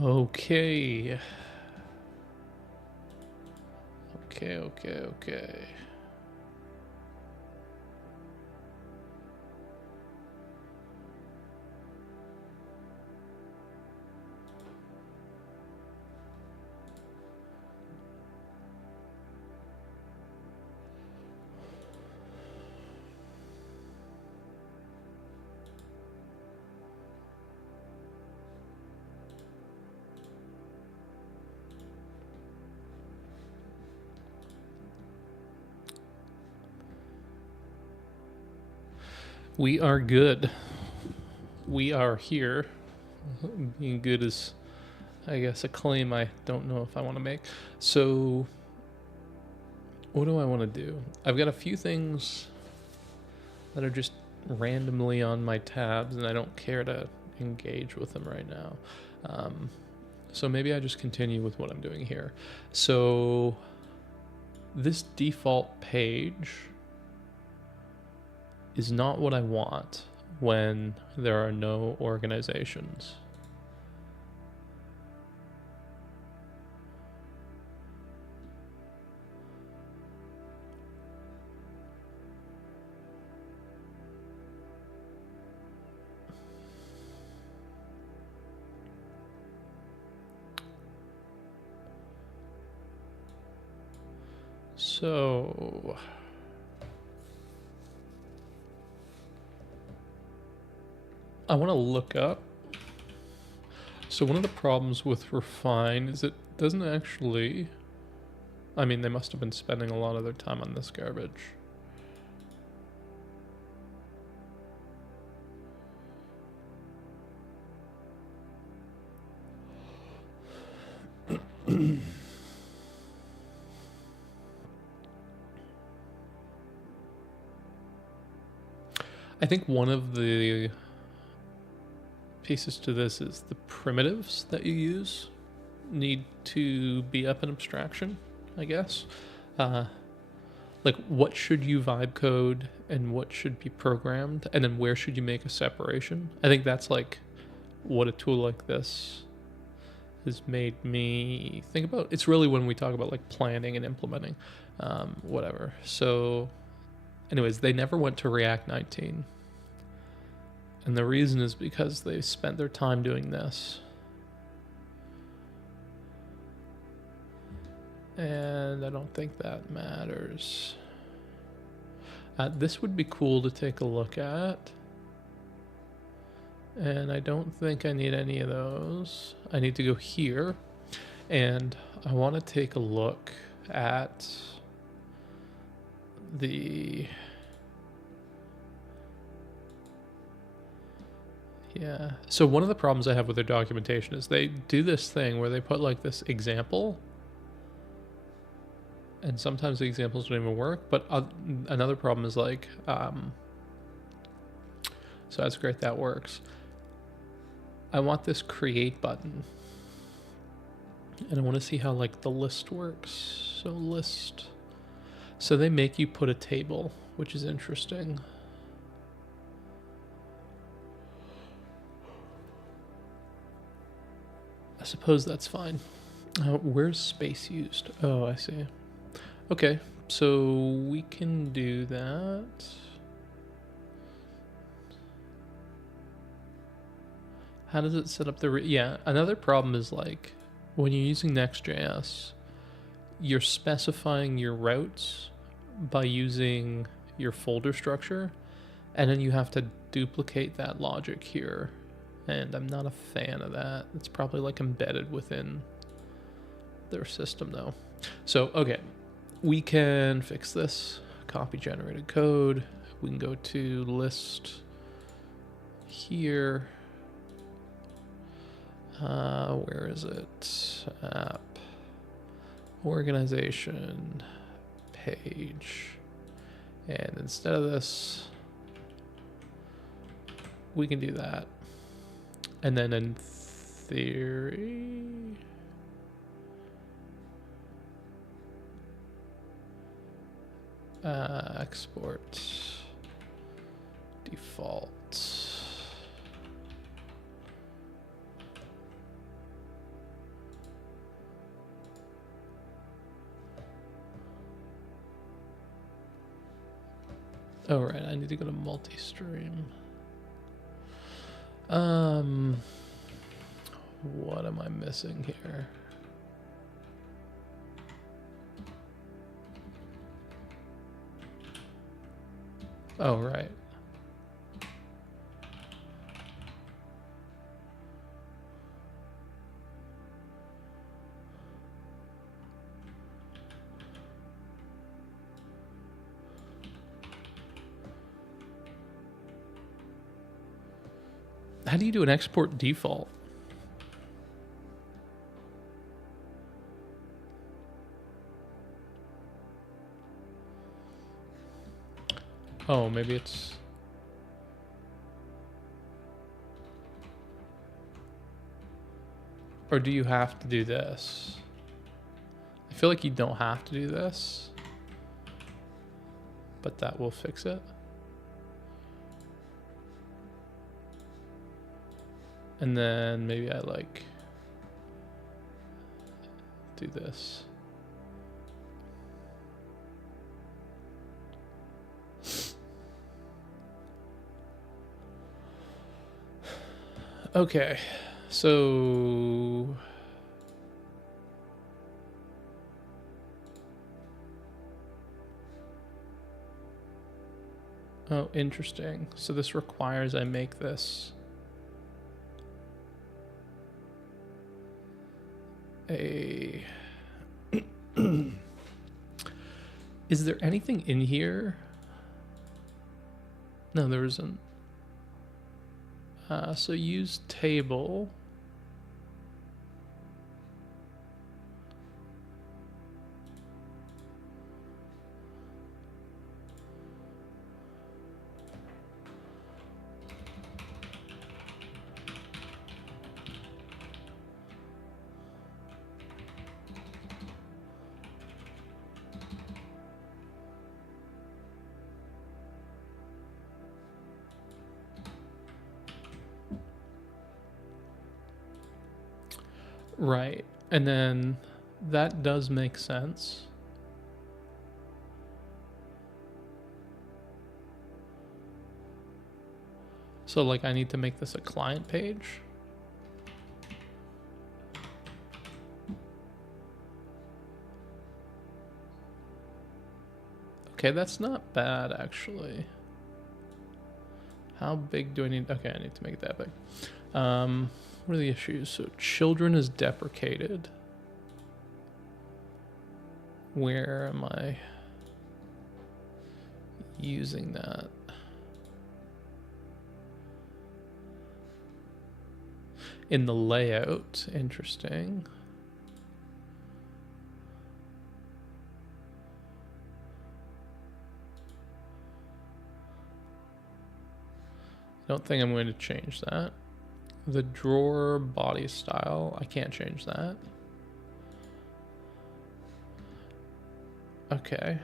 Okay. Okay. We are good. We are here. Being good is, I guess, a claim I don't know if I want to make. So, what do I want to do? I've got a few things that are just randomly on my tabs, and I don't care to engage with them right now. So maybe I just continue with what I'm doing here. So, this default page is not what I want when there are no organizations. So I want to look up. So one of the problems with Refine is it doesn't actually, I mean, they must have been spending a lot of their time on this garbage. I think one of the pieces to this is the primitives that you use need to be up in abstraction, I guess. Like, what should you vibe code and what should be programmed, and then where should you make a separation? I think that's like what a tool like this has made me think about. It's really when we talk about like planning and implementing, whatever. So, anyways, they never went to React 19. And the reason is because they spent their time doing this. And I don't think that matters. This would be cool to take a look at. And I don't think I need any of those. I need to go here. And I want to take a look at the... Yeah. So one of the problems I have with their documentation is they do this thing where they put like this example, and sometimes the examples don't even work. But another problem is like, so that's great, that works. I want this create button, and I want to see how like the list works. So list. So they make you put a table, which is interesting. I suppose that's fine. Where's space used? Oh, I see. Okay, so we can do that. How does it set up the... yeah, another problem is like when you're using Next.js, you're specifying your routes by using your folder structure, and then you have to duplicate that logic here. And I'm not a fan of that. It's probably like embedded within their system though. So, okay, we can fix this. Copy generated code. We can go to list here. Where is it? App. Organization. Page. And instead of this, we can do that. And then in theory, export default. Oh, right. I need to go to multi-stream. What am I missing here? Oh, right. How do you do an export default? Oh, maybe it's... Or do you have to do this? I feel like you don't have to do this, but that will fix it. And then maybe I like do this. Okay, so oh, interesting. So this requires I make this a Is there anything in here? No, there isn't. So use table. Right. And then that does make sense. So like I need to make this a client page. Okay, that's not bad actually. How big do I need? Okay, I need to make it that big. What are the issues? So children is deprecated. Where am I using that? In the layout, interesting. I don't think I'm going to change that. The drawer body style, I can't change that. Okay.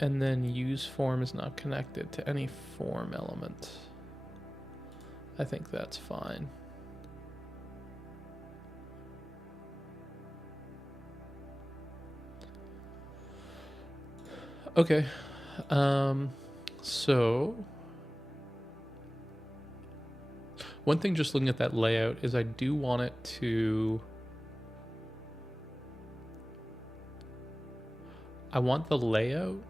And then use form is not connected to any form element. I think that's fine. Okay. So one thing just looking at that layout is I do want it to... I want the layout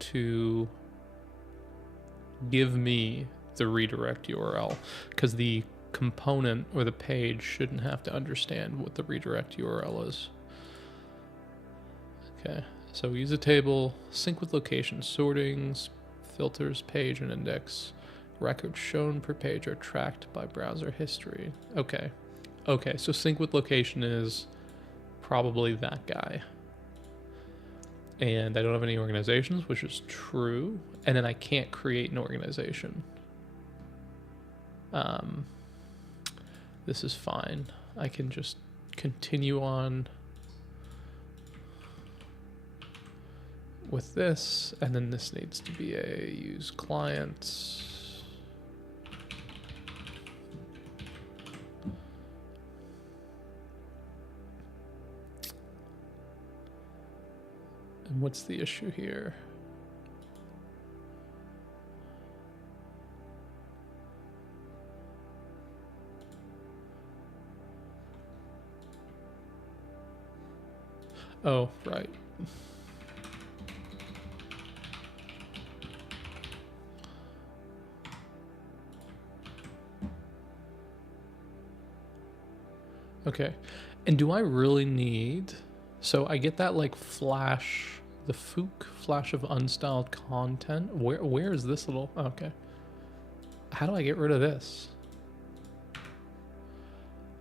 to give me the redirect URL, because the component or the page shouldn't have to understand what the redirect URL is. Okay, so we use a table, sync with location sortings, filters, page and index. Records shown per page are tracked by browser history. Okay. Okay, so sync with location is probably that guy. And I don't have any organizations, which is true. And then I can't create an organization. This is fine. I can just continue on with this, and then this needs to be a use clients. And what's the issue here? Oh, right. Okay. And do I really need... So I get that like flash, the Fook flash of unstyled content. Where is this little... Okay. How do I get rid of this?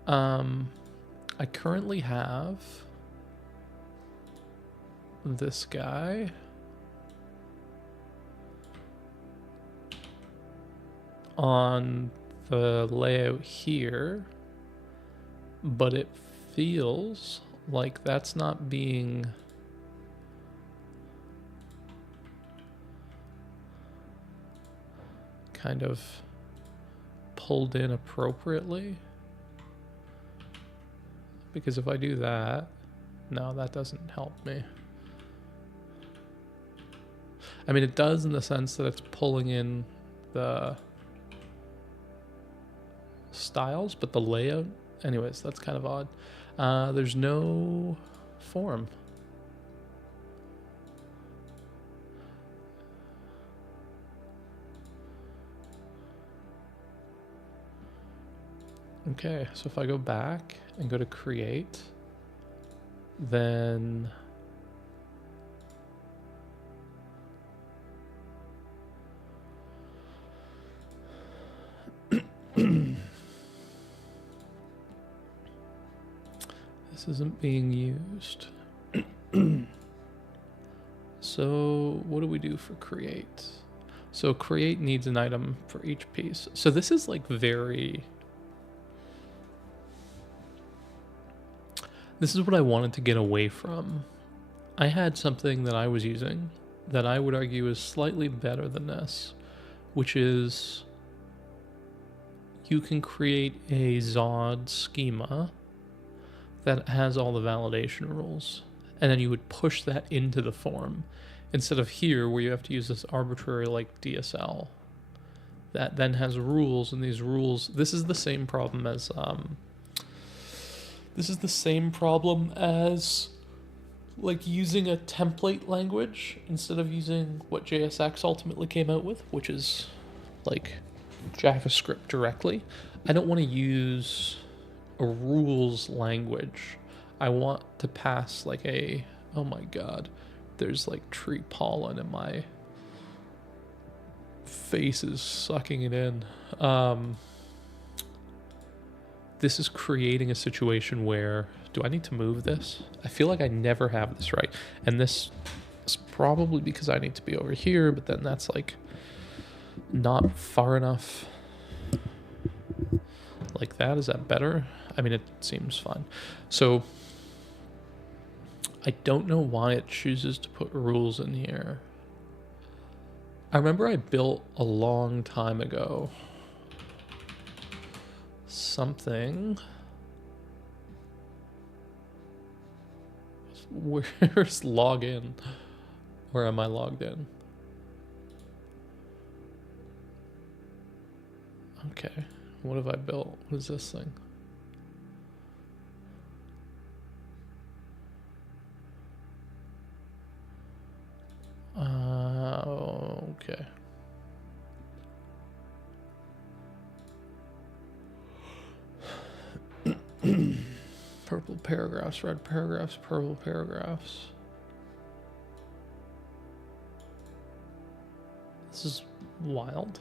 I currently have this guy. On the layout here, but it feels like that's not being kind of pulled in appropriately. Because if I do that, no, that doesn't help me. I mean, it does in the sense that it's pulling in the styles, but the layout, anyways, that's kind of odd. There's no form. Okay, so if I go back and go to create, then this isn't being used. So what do we do for create? So create needs an item for each piece. So this is like very... This is what I wanted to get away from. I had something that I was using that I would argue is slightly better than this, which is you can create a Zod schema that has all the validation rules, and then you would push that into the form instead of here where you have to use this arbitrary like DSL that then has rules, and these rules, this is the same problem as like using a template language instead of using what JSX ultimately came out with, which is like JavaScript directly. I don't want to use a rules language. I want to pass like a... Oh my god, there's like tree pollen and my face is sucking it in. This is creating a situation where... Do I need to move this? I feel like I never have this right. And this is probably because I need to be over here, but then that's like not far enough. Like that, is that better? I mean, it seems fine. So I don't know why it chooses to put rules in here. I remember I built a long time ago something. Where's login? Where am I logged in? Okay, what have I built? What is this thing? Okay. Purple paragraphs, red paragraphs, purple paragraphs. This is wild.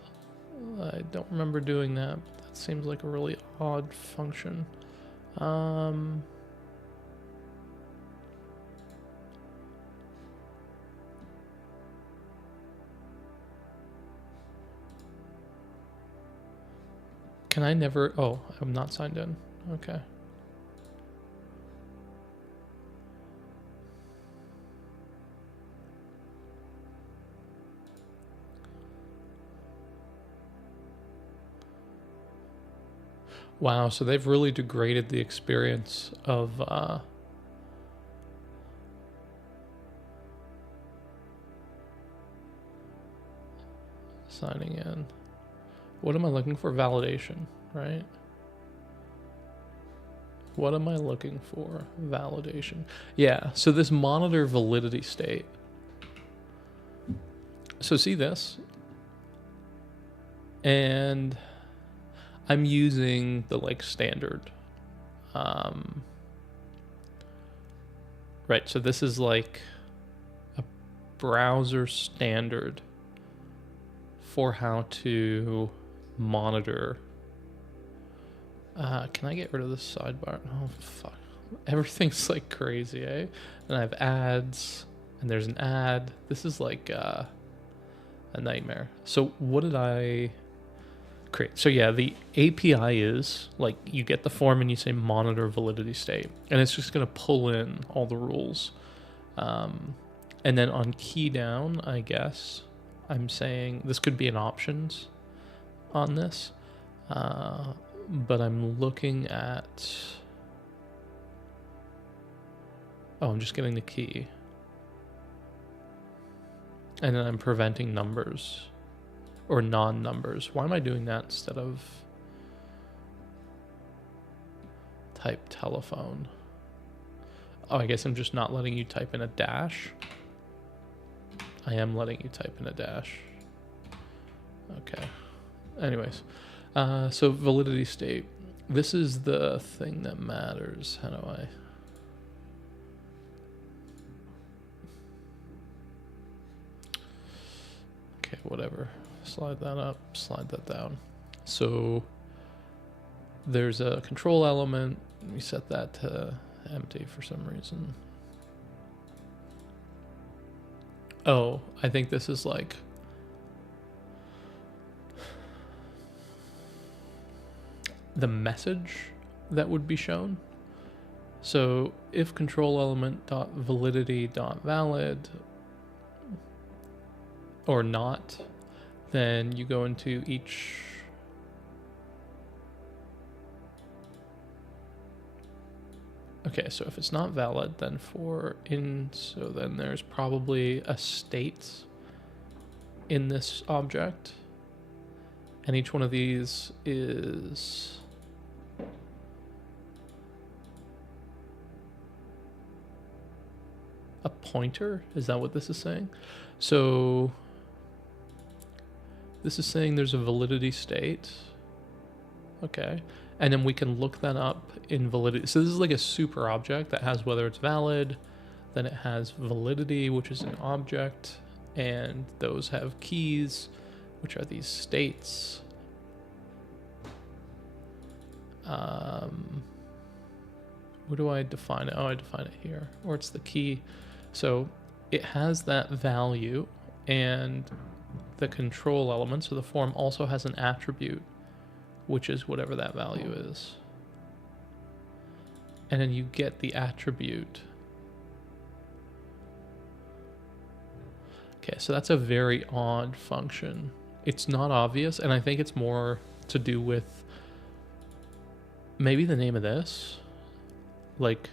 I don't remember doing that, but that seems like a really odd function. Can I never... Oh, I'm not signed in. Okay. Wow, so they've really degraded the experience of signing in. What am I looking for? Validation, right? What am I looking for? Validation. Yeah, so this monitor validity state. So see this? And I'm using the like standard. Right, so this is like a browser standard for how to monitor. Can I get rid of this sidebar? Oh, fuck. Everything's like crazy, eh? And I have ads, and there's an ad. This is like a nightmare. So what did I create? So yeah, the API is like you get the form and you say monitor validity state, and it's just going to pull in all the rules. And then on key down, I guess I'm saying this could be an options on this. But I'm looking at, I'm just getting the key. And then I'm preventing numbers or non-numbers. Why am I doing that instead of type telephone? Oh, I guess I'm just not letting you type in a dash. I am letting you type in a dash. Okay. Anyways. So validity state, this is the thing that matters. How do I? Okay, whatever. Slide that up, slide that down. So there's a control element. We set that to empty for some reason. Oh, I think this is like the message that would be shown. So if control element dot validity dot valid or not, then you go into each. Okay, so if it's not valid, then so then there's probably a state in this object, and each one of these is a pointer. Is that what this is saying? So this is saying there's a validity state. Okay. And then we can look that up in validity. So this is like a super object that has whether it's valid, then it has validity, which is an object, and those have keys, which are these states. Where do I define it? Oh, I define it here, or it's the key. So it has that value, and the control element, so the form also has an attribute, which is whatever that value is. And then you get the attribute. Okay, so that's a very odd function. It's not obvious, and I think it's more to do with maybe the name of this. Like,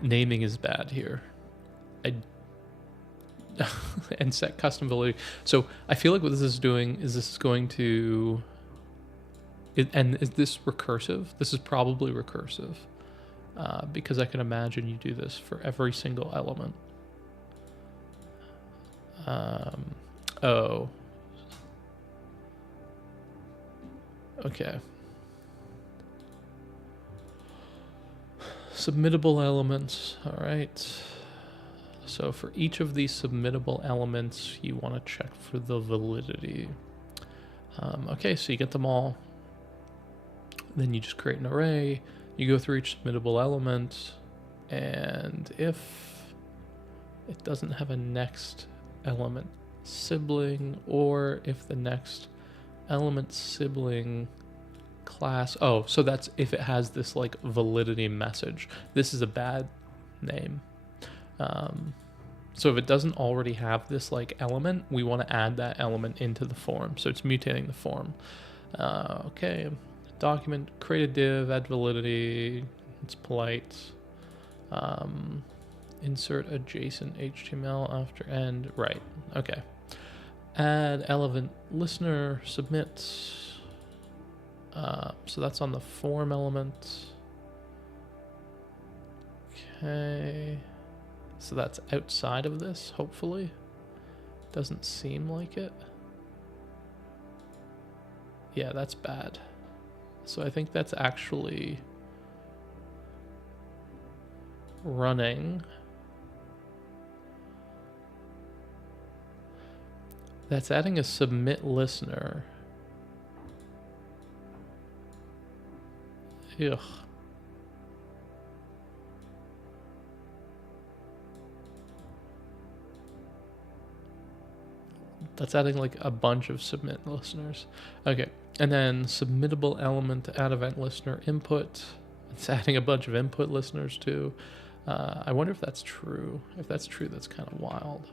naming is bad here. And set custom validity. So I feel like what this is doing is this is going to, and is this recursive? This is probably recursive, because I can imagine you do this for every single element. Oh. Okay. Submittable elements. All right. So for each of these submittable elements, you want to check for the validity. Okay, so you get them all. Then you just create an array. You go through each submittable element, and if it doesn't have a next element sibling, or if the next element sibling class, oh, so that's if it has this like validity message. This is a bad name. So if it doesn't already have this like element, we want to add that element into the form. So it's mutating the form. Okay, document, create a div, add validity. It's polite. Insert adjacent HTML after end. Right. Okay. Add element listener, submit. So that's on the form element. Okay. So that's outside of this, hopefully. Doesn't seem like it. Yeah, that's bad. So I think that's actually running. That's adding a submit listener. Ugh. That's adding like a bunch of submit listeners. Okay. And then submittable element add event listener input. It's adding a bunch of input listeners too. I wonder if that's true. If that's true, that's kind of wild.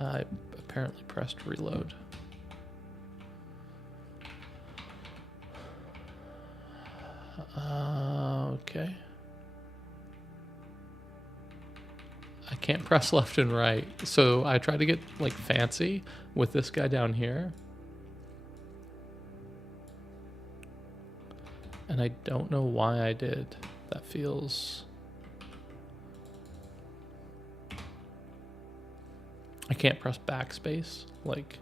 I apparently pressed reload. Okay. I can't press left and right. So I tried to get like fancy with this guy down here. And I don't know why I did. That feels... I can't press backspace. Like,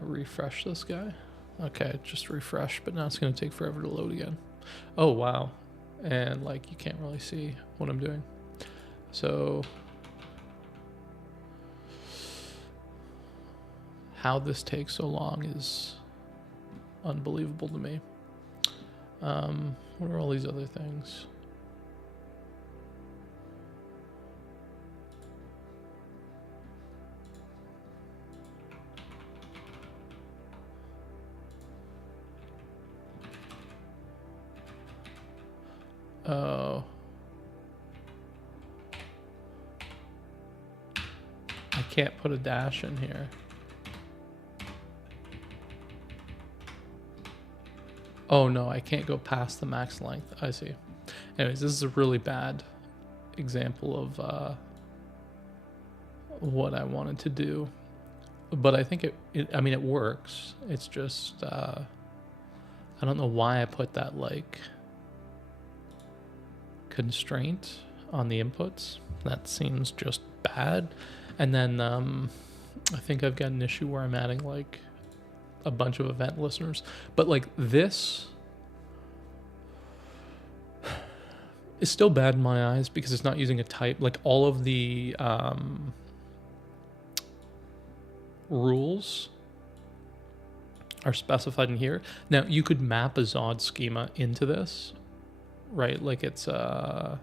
refresh this guy. Okay, just refresh, but now it's going to take forever to load again. Oh, wow. And like, you can't really see what I'm doing. So how this takes so long is unbelievable to me. What are all these other things? Oh. I can't put a dash in here. Oh no, I can't go past the max length. I see. Anyways, this is a really bad example of what I wanted to do. But I think I mean, it works. It's just, I don't know why I put that, like, constraint on the inputs. That seems just bad. And then I think I've got an issue where I'm adding, like, a bunch of event listeners. But, like, this is still bad in my eyes because it's not using a type. Like, all of the rules are specified in here. Now, you could map a Zod schema into this, right? Like, it's a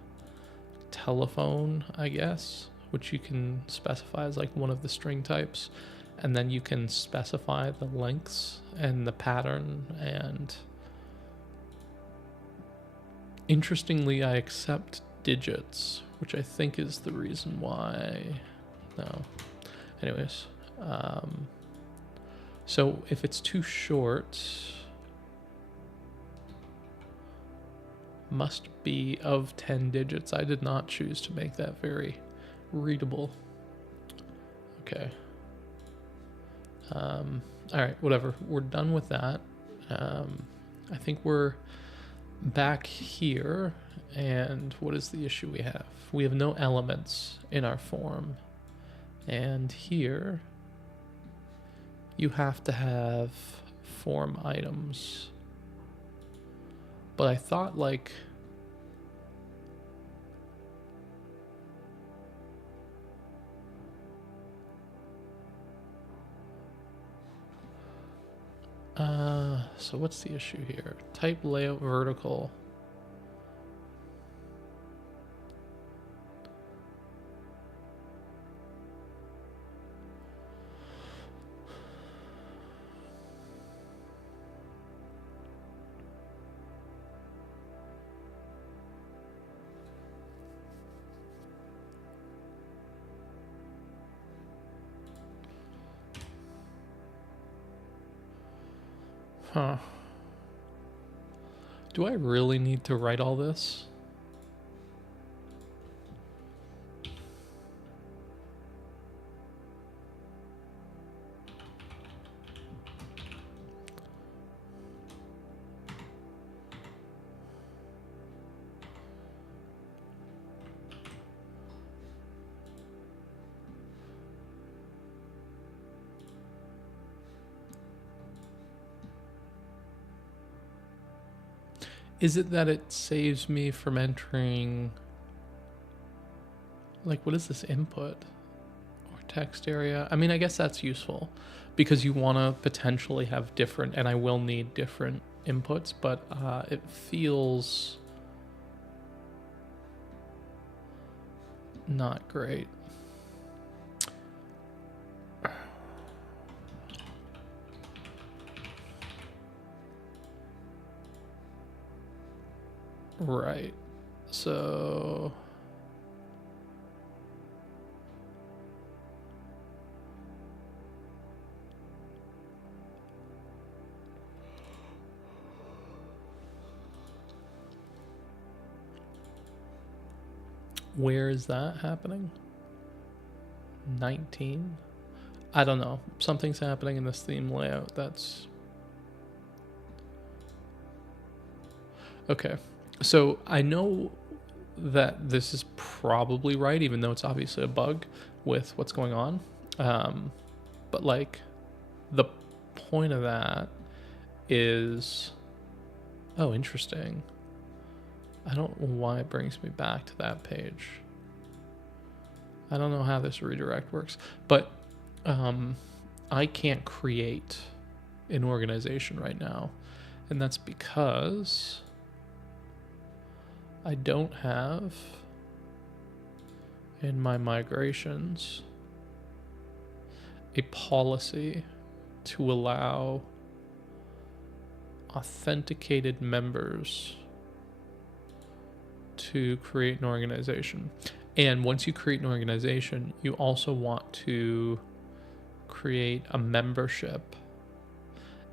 telephone, I guess, which you can specify as like one of the string types. And then you can specify the lengths and the pattern. And interestingly, I accept digits, which I think is the reason why. No. Anyways. So if it's too short, must be of 10 digits. I did not choose to make that very readable. Okay. All right, whatever. We're done with that. I think we're back here. And what is the issue we have? We have no elements in our form. And here, you have to have form items. But I thought, like, so what's the issue here? Type layout vertical. Huh. Do I really need to write all this? Is it that it saves me from entering, like, what is this input or text area? I mean, I guess that's useful because you want to potentially have different, and I will need different inputs, but it feels not great. Right. So where is that happening? 19? I don't know. Something's happening in this theme layout that's okay. So I know that this is probably right, even though it's obviously a bug with what's going on. But like the point of that is, oh, interesting. I don't know why it brings me back to that page. I don't know how this redirect works, but I can't create an organization right now, and that's because I don't have in my migrations a policy to allow authenticated members to create an organization. And once you create an organization, you also want to create a membership,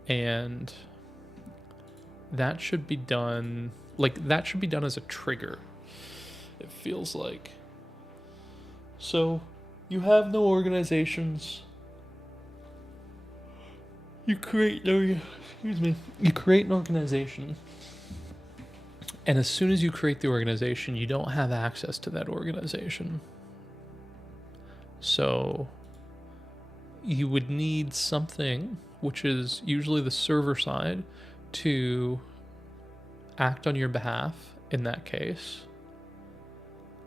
and that should be done as a trigger, it feels like. So you have no organizations, you create an organization, and as soon as you create the organization, you don't have access to that organization. So you would need something, which is usually the server side, to act on your behalf in that case.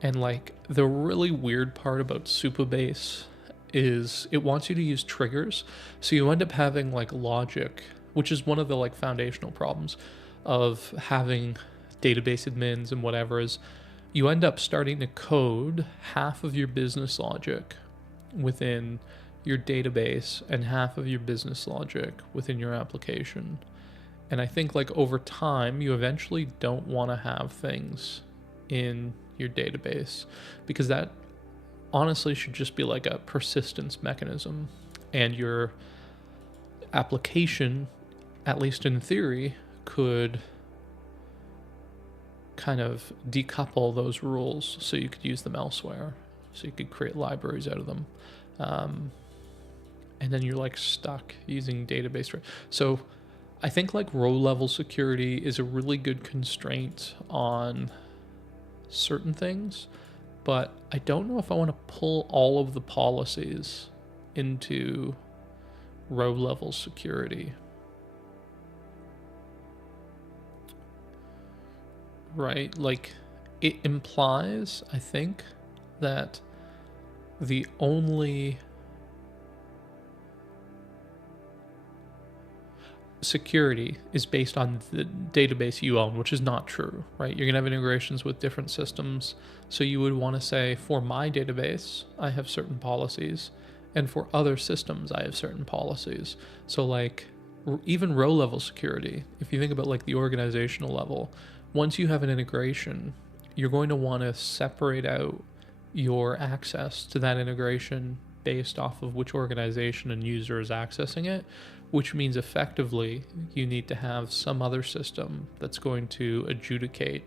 And like the really weird part about Supabase is it wants you to use triggers. So you end up having like logic, which is one of the like foundational problems of having database admins and whatever, is you end up starting to code half of your business logic within your database and half of your business logic within your application. And I think like over time, you eventually don't want to have things in your database, because that honestly should just be like a persistence mechanism. And your application, at least in theory, could kind of decouple those rules so you could use them elsewhere. So you could create libraries out of them. And then you're like stuck using database. So I think like row level security is a really good constraint on certain things, but I don't know if I want to pull all of the policies into row level security. Right? Like it implies, I think, that the only security is based on the database you own, which is not true, right? You're going to have integrations with different systems. So you would want to say, for my database, I have certain policies, and for other systems, I have certain policies. So like even row level security, if you think about like the organizational level, once you have an integration, you're going to want to separate out your access to that integration based off of which organization and user is accessing it, which means effectively you need to have some other system that's going to adjudicate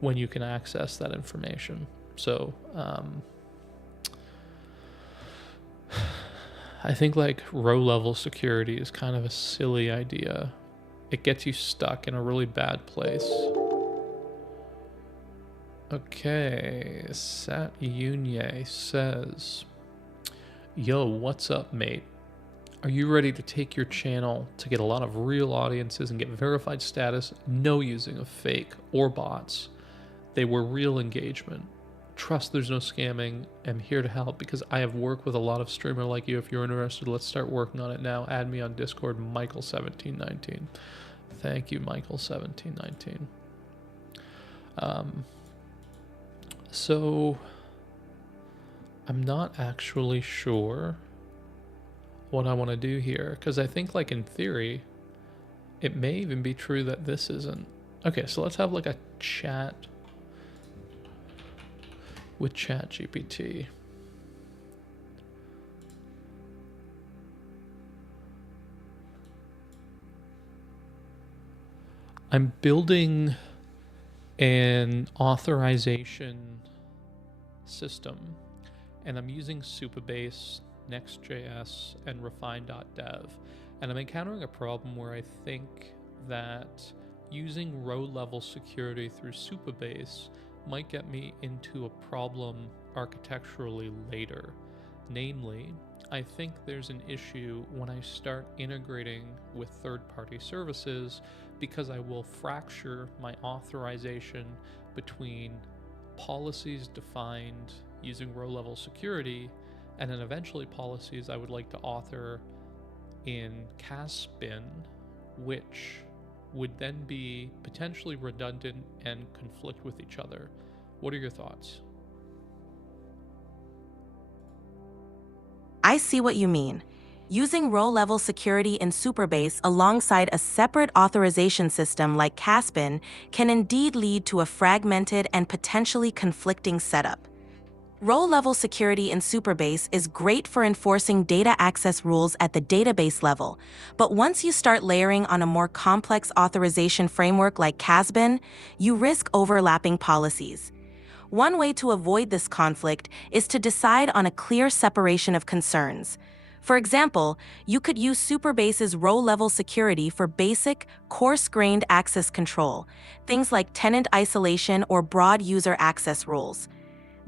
when you can access that information. So I think like row level security is kind of a silly idea. It gets you stuck in a really bad place. Okay, Sat Yunye says, yo, what's up, mate? Are you ready to take your channel to get a lot of real audiences and get verified status? No using of fake or bots. They were real engagement. Trust there's no scamming. I'm here to help because I have worked with a lot of streamer like you. If you're interested, let's start working on it now. Add me on Discord, Michael1719. Thank you, Michael1719. So I'm not actually sure what I want to do here, because I think, like, in theory it may even be true that this isn't. Okay, so let's have like a chat with ChatGPT. I'm building an authorization system, and I'm using Supabase, Next.js, and Refine.dev. And I'm encountering a problem where I think that using row-level security through Supabase might get me into a problem architecturally later. Namely, I think there's an issue when I start integrating with third-party services, because I will fracture my authorization between policies defined using row-level security and then eventually policies I would like to author in Caspin, which would then be potentially redundant and conflict with each other. What are your thoughts? I see what you mean. Using row-level security in Supabase alongside a separate authorization system like Caspin can indeed lead to a fragmented and potentially conflicting setup. Row-level security in Supabase is great for enforcing data access rules at the database level, but once you start layering on a more complex authorization framework like Caspin, you risk overlapping policies. One way to avoid this conflict is to decide on a clear separation of concerns. For example, you could use Supabase's row-level security for basic, coarse-grained access control, things like tenant isolation or broad user access rules.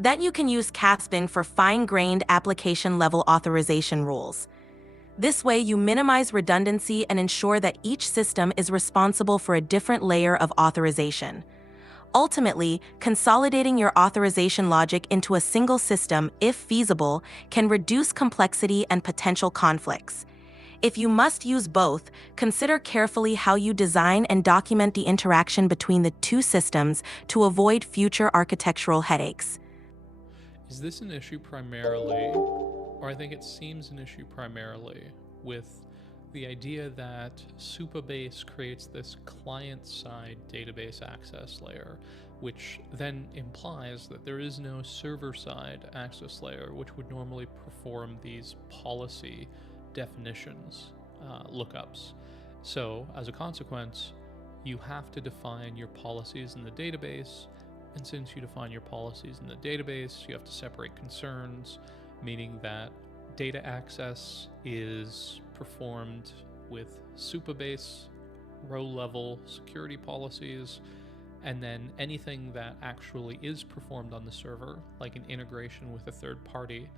Then you can use Caspin for fine-grained application-level authorization rules. This way, you minimize redundancy and ensure that each system is responsible for a different layer of authorization. Ultimately, consolidating your authorization logic into a single system, if feasible, can reduce complexity and potential conflicts. If you must use both, consider carefully how you design and document the interaction between the two systems to avoid future architectural headaches. Is this an issue primarily, or I think it seems an issue primarily, with the idea that Supabase creates this client-side database access layer, which then implies that there is no server-side access layer, which would normally perform these policy definitions, lookups. So, as a consequence, you have to define your policies in the database, and since you define your policies in the database, you have to separate concerns, meaning that data access is performed with Supabase row-level security policies, and then anything that actually is performed on the server, like an integration with a third party,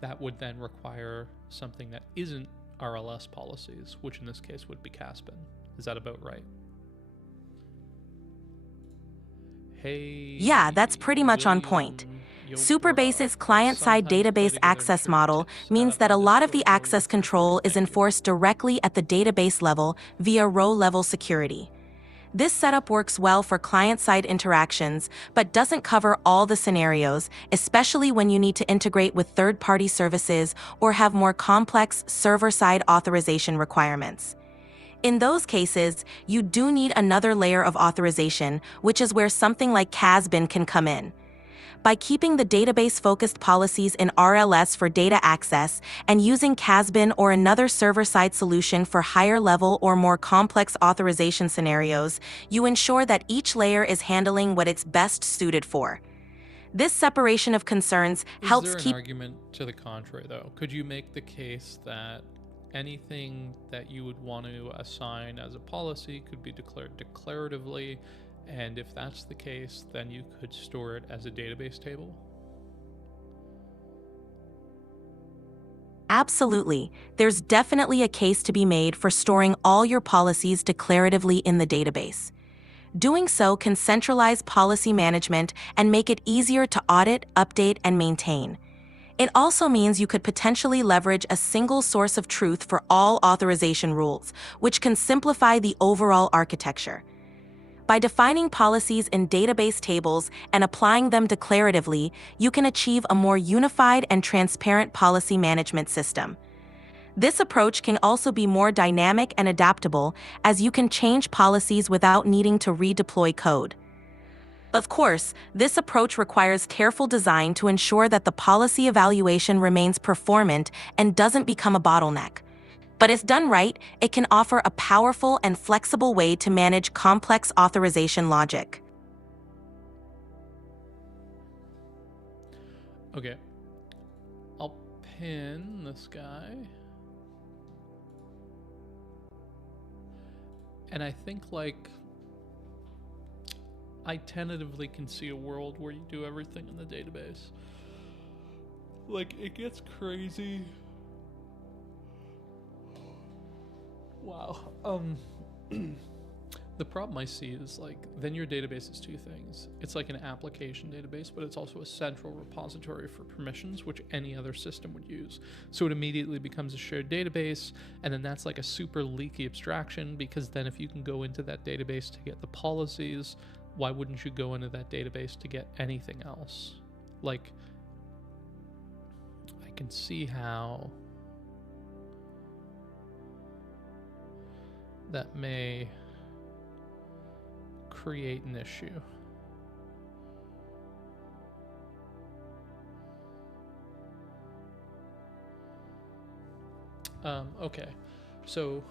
that would then require something that isn't RLS policies, which in this case would be Caspin. Is that about right? Hey, Yeah, that's pretty much on point. Supabase's client-side database access model means that a lot of the access control is enforced directly at the database level via row-level security. This setup works well for client-side interactions, but doesn't cover all the scenarios, especially when you need to integrate with third-party services or have more complex server-side authorization requirements. In those cases, you do need another layer of authorization, which is where something like Caspin can come in. By keeping the database-focused policies in RLS for data access and using Caspin or another server-side solution for higher-level or more complex authorization scenarios, you ensure that each layer is handling what it's best suited for. This separation of concerns helps keep... Is there an argument to the contrary, though? Could you make the case that anything that you would want to assign as a policy could be declared declaratively, and if that's the case, then you could store it as a database table? Absolutely. There's definitely a case to be made for storing all your policies declaratively in the database. Doing so can centralize policy management and make it easier to audit, update, and maintain. It also means you could potentially leverage a single source of truth for all authorization rules, which can simplify the overall architecture. By defining policies in database tables and applying them declaratively, you can achieve a more unified and transparent policy management system. This approach can also be more dynamic and adaptable, as you can change policies without needing to redeploy code. Of course, this approach requires careful design to ensure that the policy evaluation remains performant and doesn't become a bottleneck. But if done right, it can offer a powerful and flexible way to manage complex authorization logic. Okay. I'll pin this guy. And I think, like, I tentatively can see a world where you do everything in the database. Like, it gets crazy. Wow. The problem I see is, like, then your database is two things. It's like an application database, but it's also a central repository for permissions, which any other system would use. So it immediately becomes a shared database, and then that's like a super leaky abstraction, because then if you can go into that database to get the policies, why wouldn't you go into that database to get anything else? Like, I can see how that may create an issue. Okay, so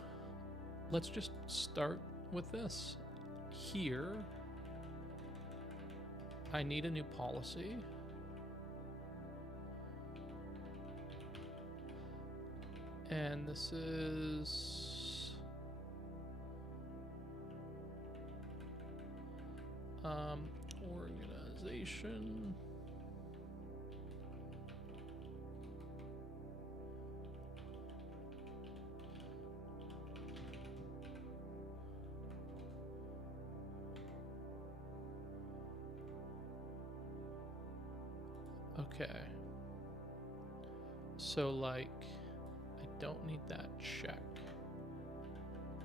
let's just start with this. Here, I need a new policy. And this is organization. Okay. So, like, I don't need that check,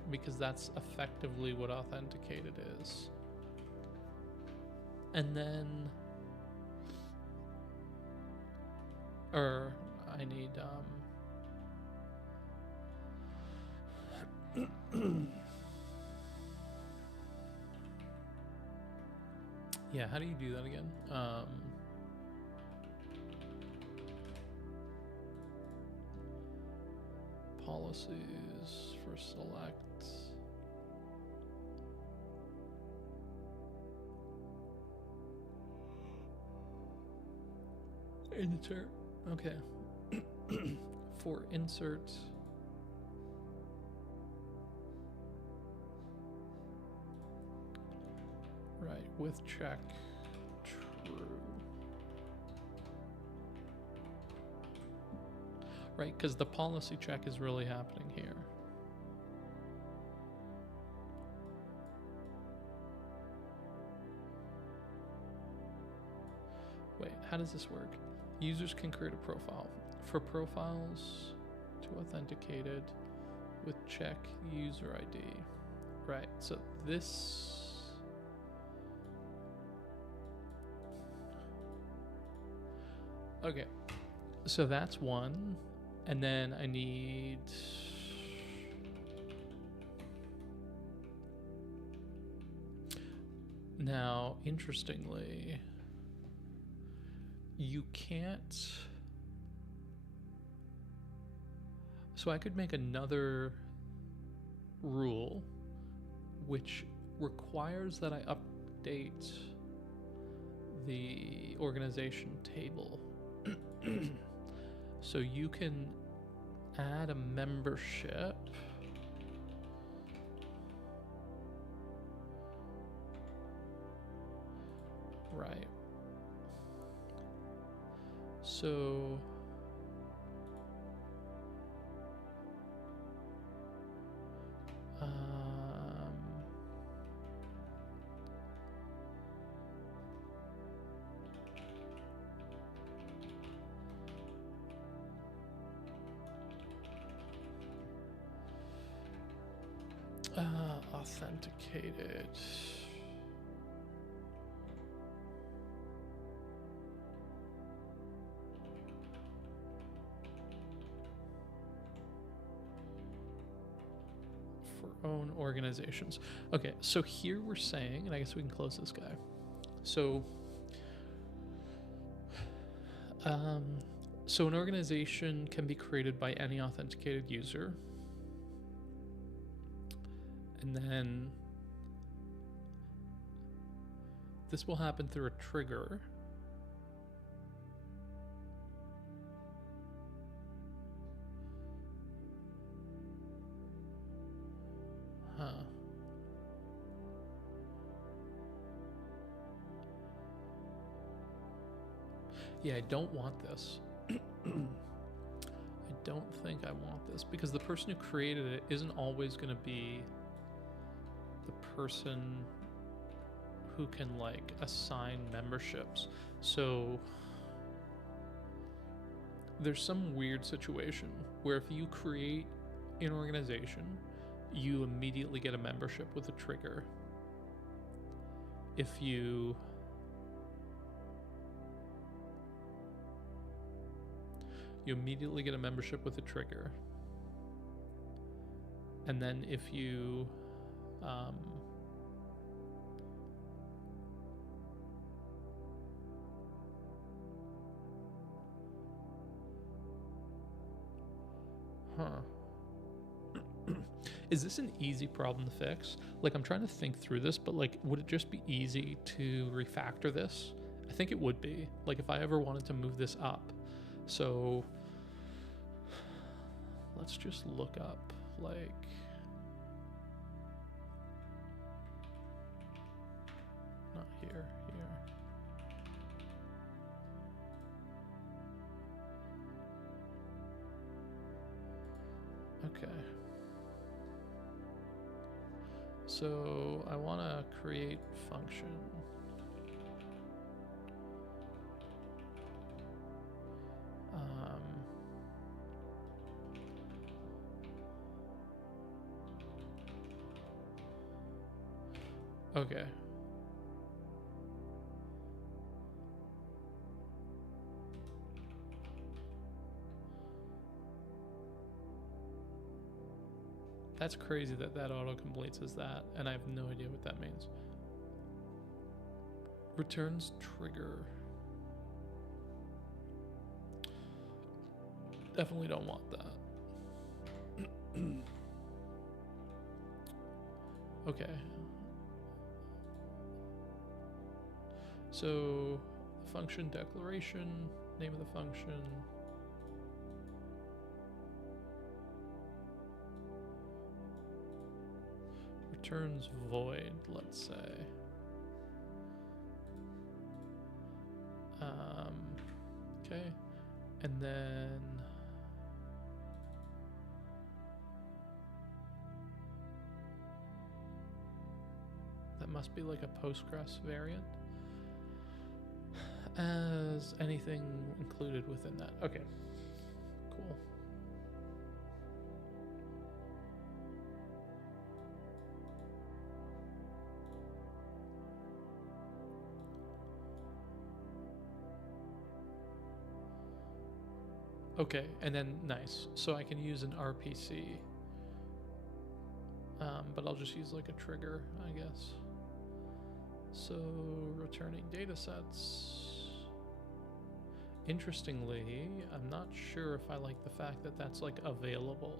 because that's effectively what authenticated is. And then, I need, yeah, how do you do that again? Policies for select. Insert. Okay. For insert. Right, with check true. Right, because the policy check is really happening here. Wait, how does this work? Users can create a profile. For profiles, to authenticated with check user ID. Right, so this... Okay, so that's one. And then I need... Now, interestingly, you can't... So I could make another rule which requires that I update the organization table. So you can add a membership. Right. So Authenticated. For own organizations. Okay, so here we're saying, and I guess we can close this guy. So, so an organization can be created by any authenticated user. And then this will happen through a trigger. Huh. Yeah, I don't want this. I don't think I want this because the person who created it isn't always going to be the person who can like assign memberships. So there's some weird situation where if you create an organization, you immediately get a membership with a trigger. If you immediately get a membership with a trigger. And then if you is this an easy problem to fix? Like, I'm trying to think through this, but like, would it just be easy to refactor this? I think it would be. Like, if I ever wanted to move this up. So let's just look up like not here. Okay. So I want to create function. Okay. That's crazy that that auto-completes as that, and I have no idea what that means. Returns trigger. Definitely don't want that. Okay. So, function declaration, name of the function. Returns void, let's say. Okay, and then that must be like a Postgres variant. As anything included within that. Okay, cool. Okay, and then nice. So I can use an RPC, but I'll just use like a trigger, I guess. So returning data sets. Interestingly, I'm not sure if I like the fact that that's like available.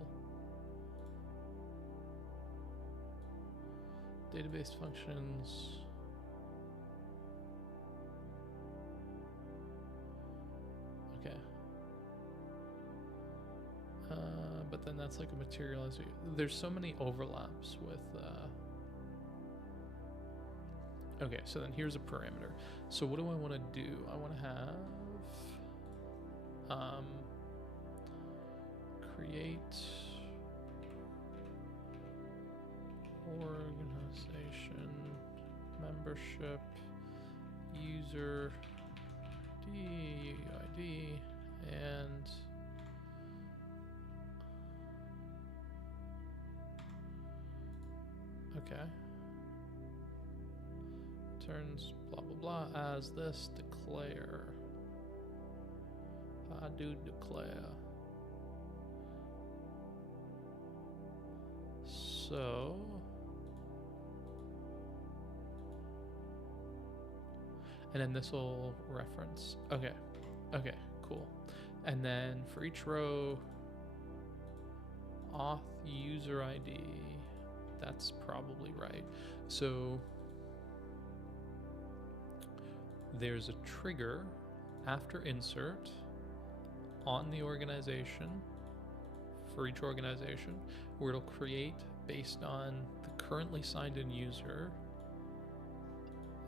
Database functions. Okay. But then that's like a materializer. There's so many overlaps with okay, so then here's a parameter. So what do I want to do? I want to have create organization membership user ID and Okay. Turns blah blah blah as this declare. I do declare. So, and then this will reference. Okay. Okay, cool. And then for each row, auth user ID. That's probably right. So there's a trigger after insert on the organization for each organization where it'll create based on the currently signed in user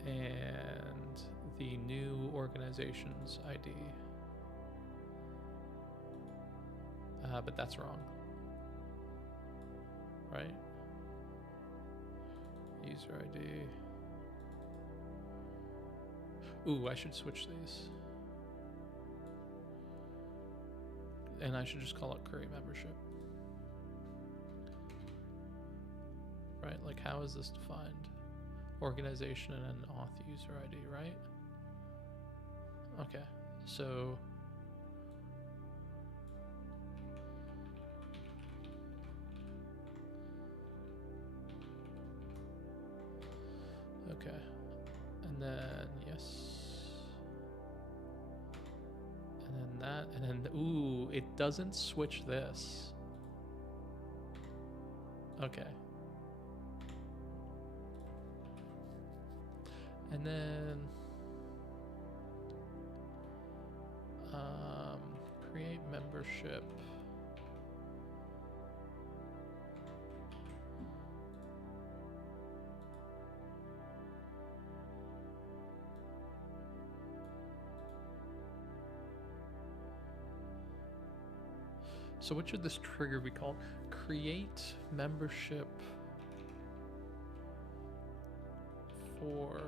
and the new organization's ID. But that's wrong, right? User ID. Ooh, I should switch these. And I should just call it create membership. Right, like how is this defined? Organization and an auth user ID, right? Okay, so okay, and then yes, and then that, and then ooh, it doesn't switch this. Okay. And then create membership. So what should this trigger be called? Create membership for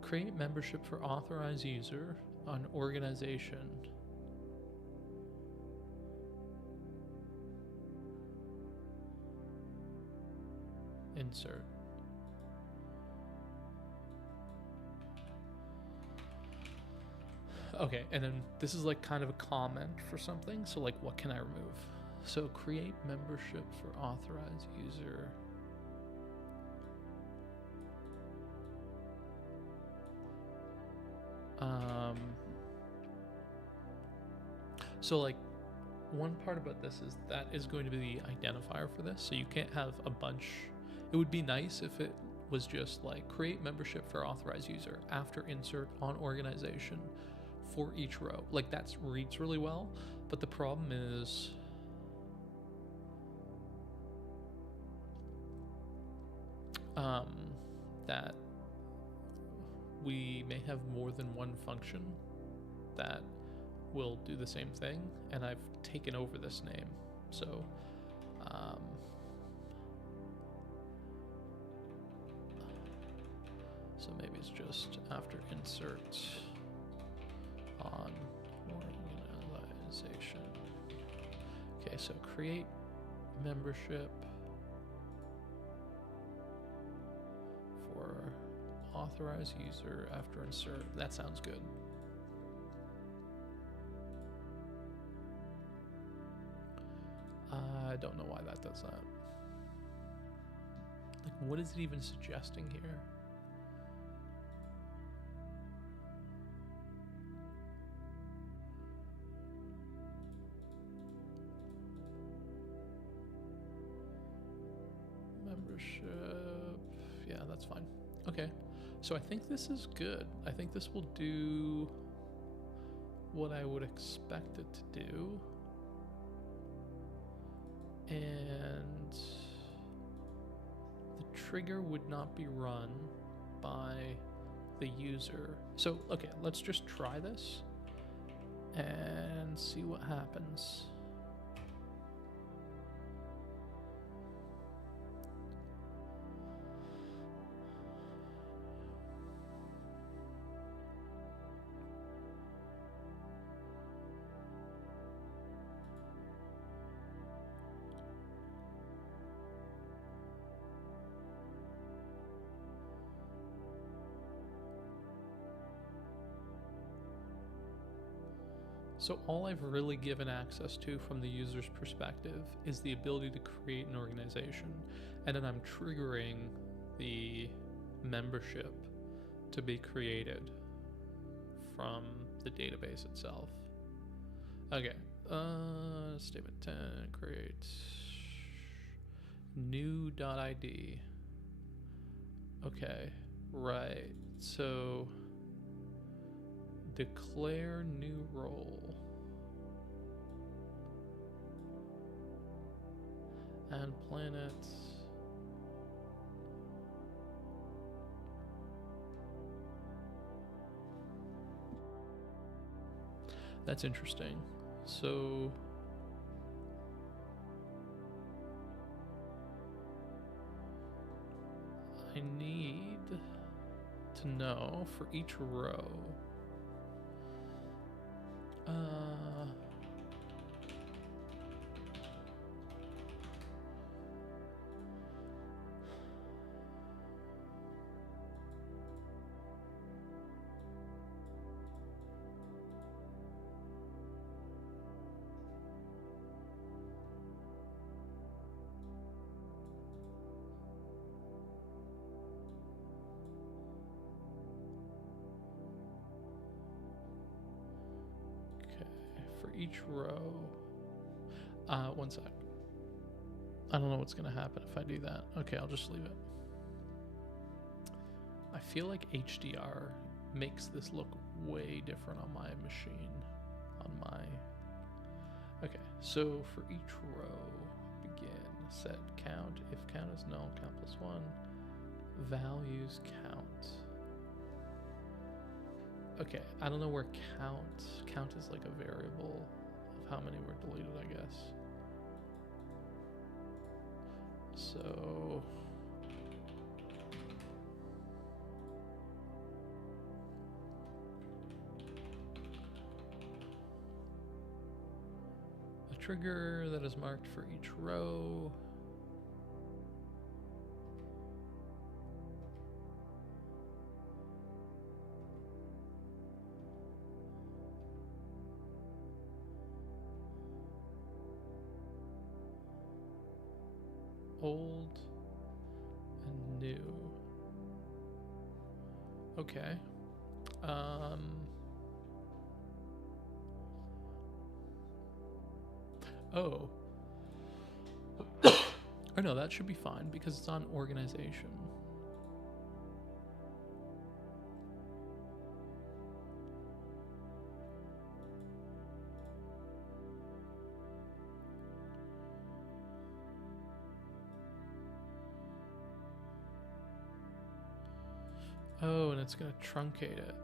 create membership for authorized user on organization. Insert. Okay, and then this is like kind of a comment for something. So like, what can I remove? So create membership for authorized user. So like one part about this is that is going to be the identifier for this. So you can't have a bunch. It would be nice if it was just like create membership for authorized user after insert on organization for each row. Like that reads really well, but the problem is that we may have more than one function that will do the same thing, and I've taken over this name. So so maybe it's just after insert on organization. Okay, so create membership for authorized user after insert. That sounds good. I don't know why that does that. Like, what is it even suggesting here? Membership. Yeah, that's fine. Okay, so I think this is good. I think this will do what I would expect it to do. And the trigger would not be run by the user. So, okay, let's just try this and see what happens. So all I've really given access to from the user's perspective is the ability to create an organization, and then I'm triggering the membership to be created from the database itself. Okay, statement 10, create new.id. Okay, right, so declare new role. And planet. That's interesting. So I need to know for each row. For each row. One sec. I don't know what's gonna happen if I do that. Okay, I'll just leave it. I feel like HDR makes this look way different on my machine. Okay, so for each row, begin, set count. If count is null, count plus 1. Values count. Okay, I don't know where count is like a variable of how many were deleted, I guess. So a trigger that is marked for each row. Old and new. Okay. Oh. Or no, that should be fine because it's on organization. Oh, and it's going to truncate it.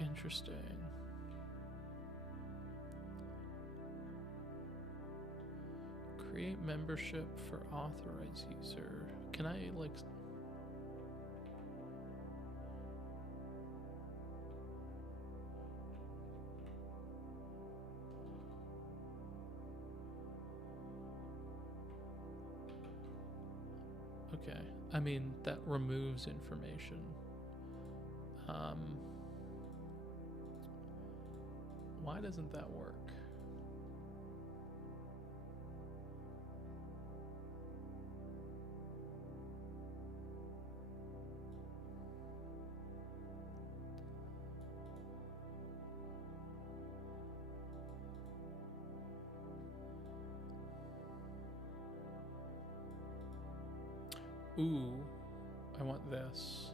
Interesting. Create membership for authorized user. Can I, like... Okay, I mean, that removes information. Why doesn't that work? Ooh, I want this.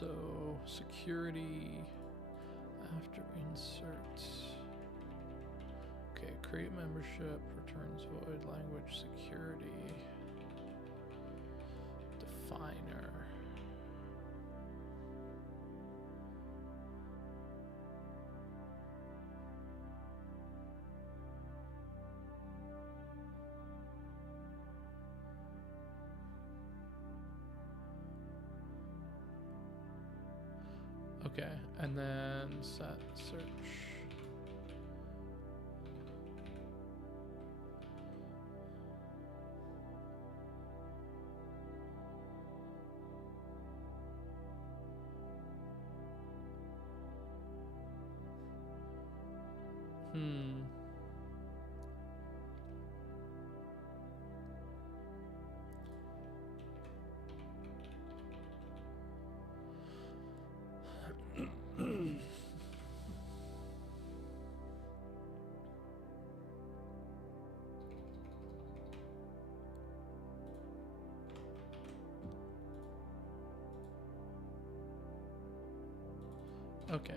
So security after insert. Okay, create membership, returns void, language security, definer. Okay, and then set search. Okay.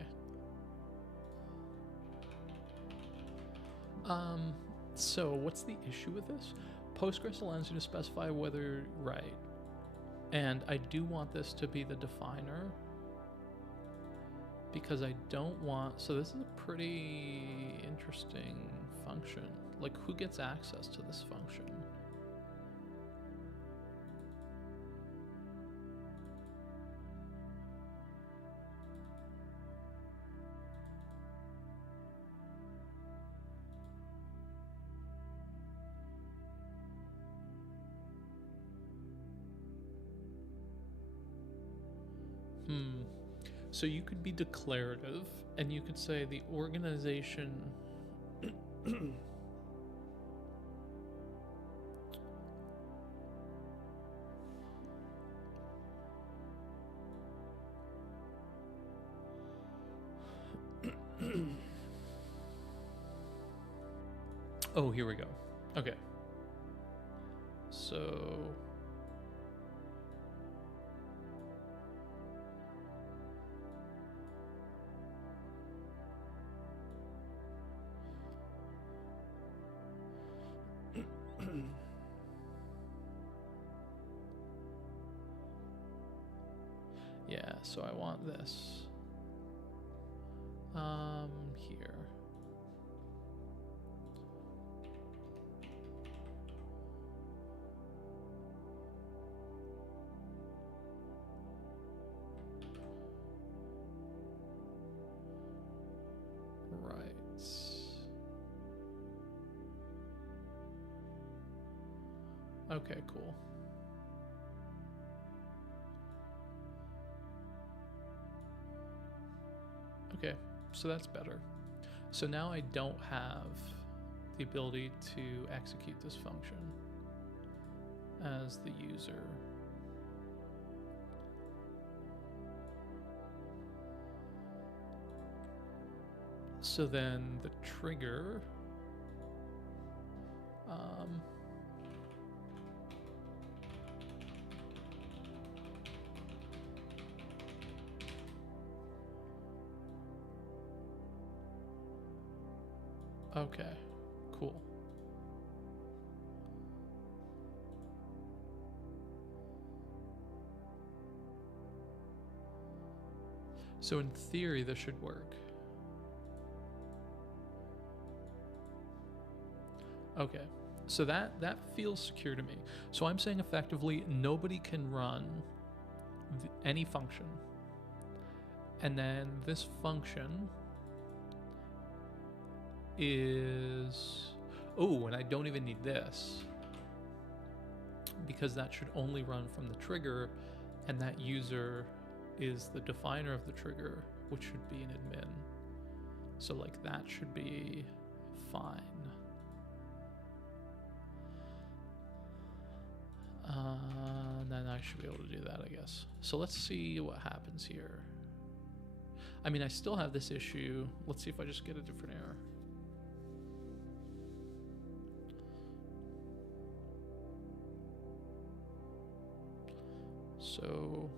So what's the issue with this? Postgres allows you to specify whether, right. And I do want this to be the definer because I don't want, so this is a pretty interesting function. Like, who gets access to this function? So you could be declarative and you could say the organization Oh, here we go. Okay. So yeah, so I want this. Here. Right. Okay, cool. Okay, so that's better. So now I don't have the ability to execute this function as the user. So then the trigger, okay, cool. So in theory, this should work. Okay, so that feels secure to me. So I'm saying effectively nobody can run any function. And then this function is, oh, and I don't even need this because that should only run from the trigger, and that user is the definer of the trigger, which should be an admin. So like that should be fine. Then I should be able to do that, I guess. So let's see what happens here. I mean, I still have this issue. Let's see if I just get a different error. So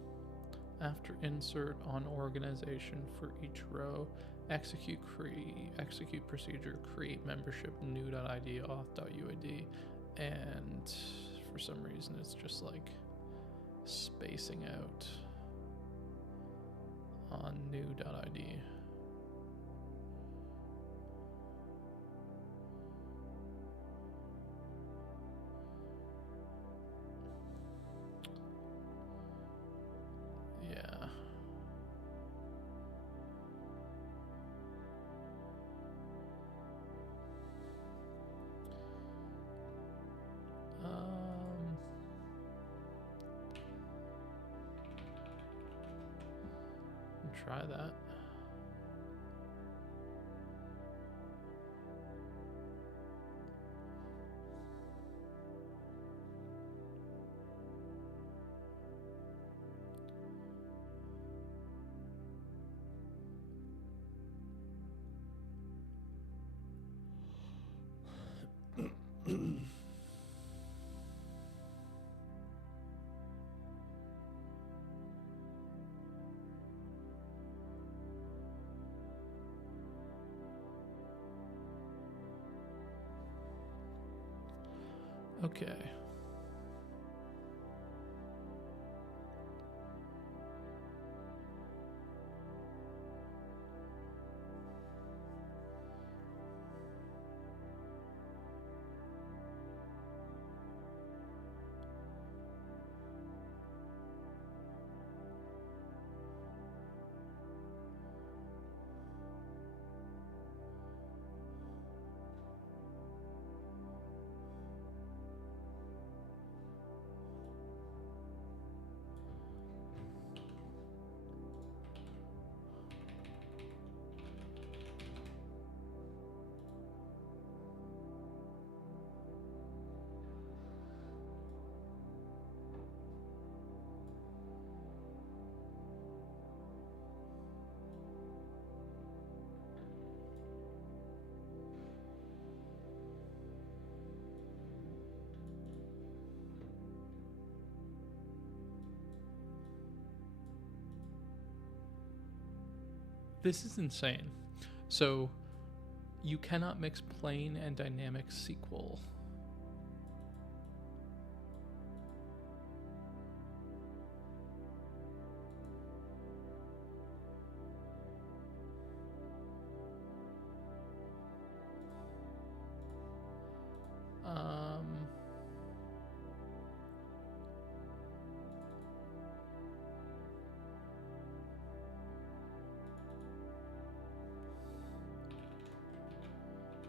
after insert on organization for each row, execute procedure, create membership, new.id, auth.uid, and for some reason it's just like spacing out on new.id. Yeah. Try that. Okay. This is insane. So you cannot mix plane and dynamic SQL.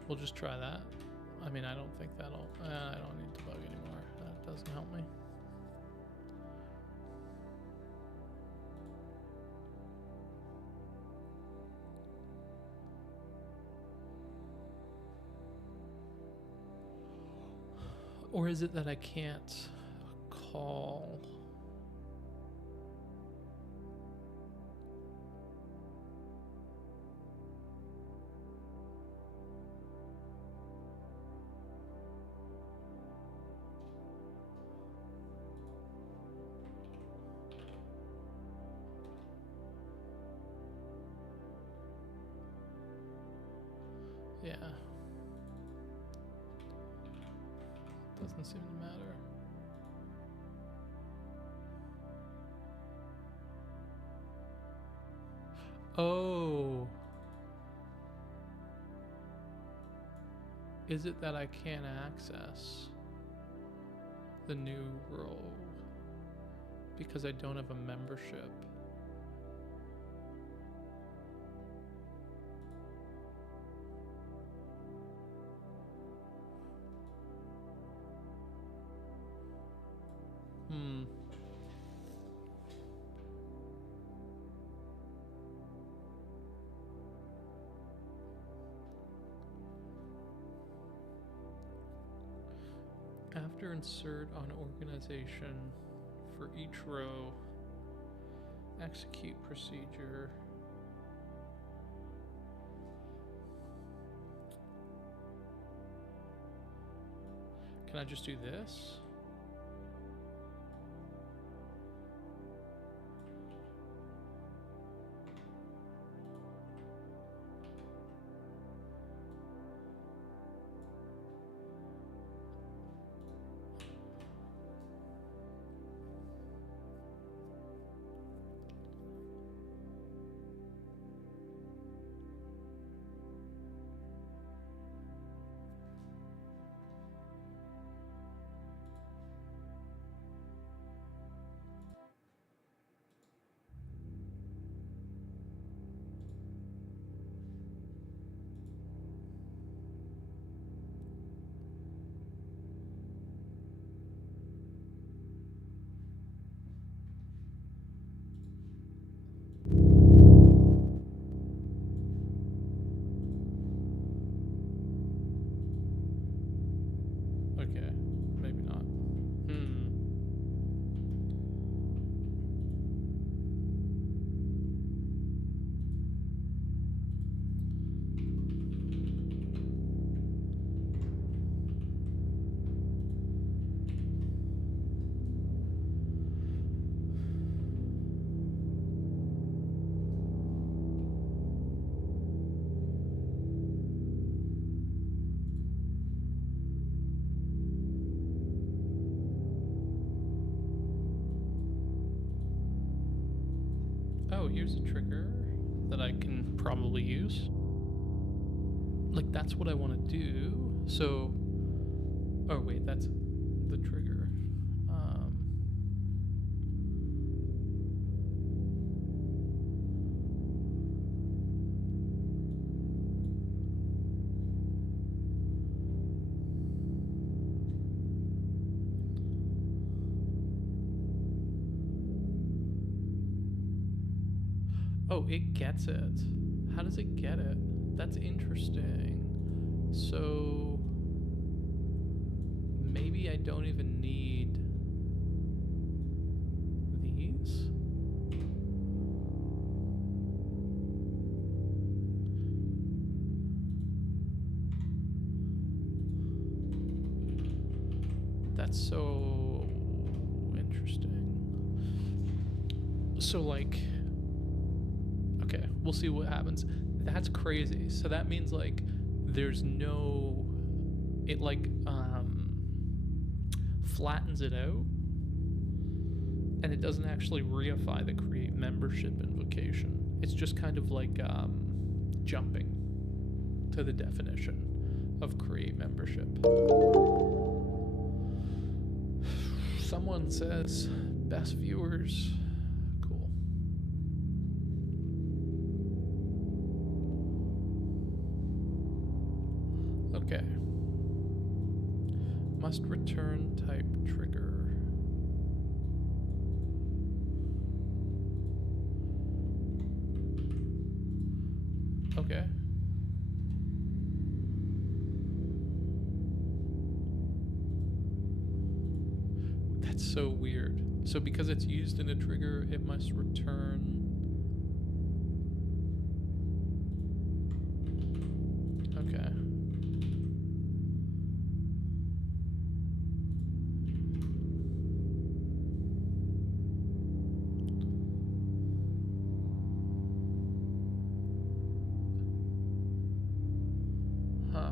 We'll just try that. I mean, I don't think that'll... I don't need debug anymore. That doesn't help me. Or is it that I can't call... Yeah. Doesn't seem to matter. Oh. Is it that I can't access the new role because I don't have a membership? After insert on organization for each row, execute procedure. Can I just do this? here's a trigger that I can probably use. Like, that's what I want to do. So, oh wait, that's the trigger. Oh, it gets it. How does it get it? That's interesting. So maybe I don't even need these. That's so interesting. So like, okay, we'll see what happens. That's crazy. So that means like there's no, it like flattens it out, and it doesn't actually reify the create membership invocation. It's just kind of like jumping to the definition of create membership. Someone says best viewers. Cool. Okay. Must return type trigger. Okay. That's so weird. So because it's used in a trigger, it must return. Okay. Huh.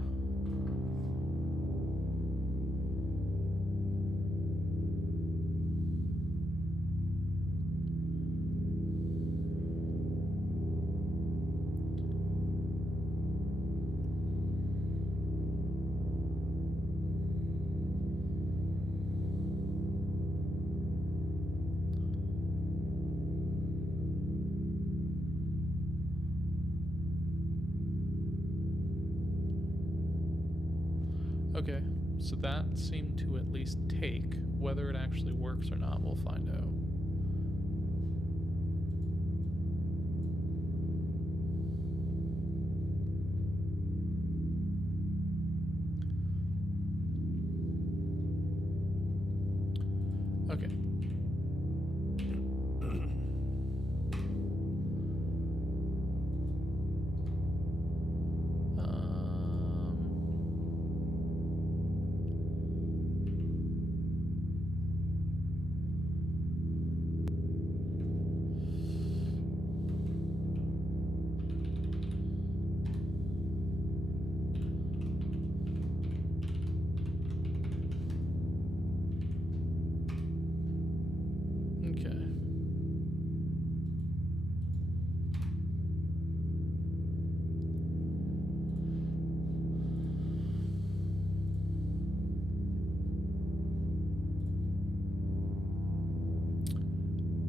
Okay, so that seemed to at least take. Whether it actually works or not, we'll find out. Okay. Okay.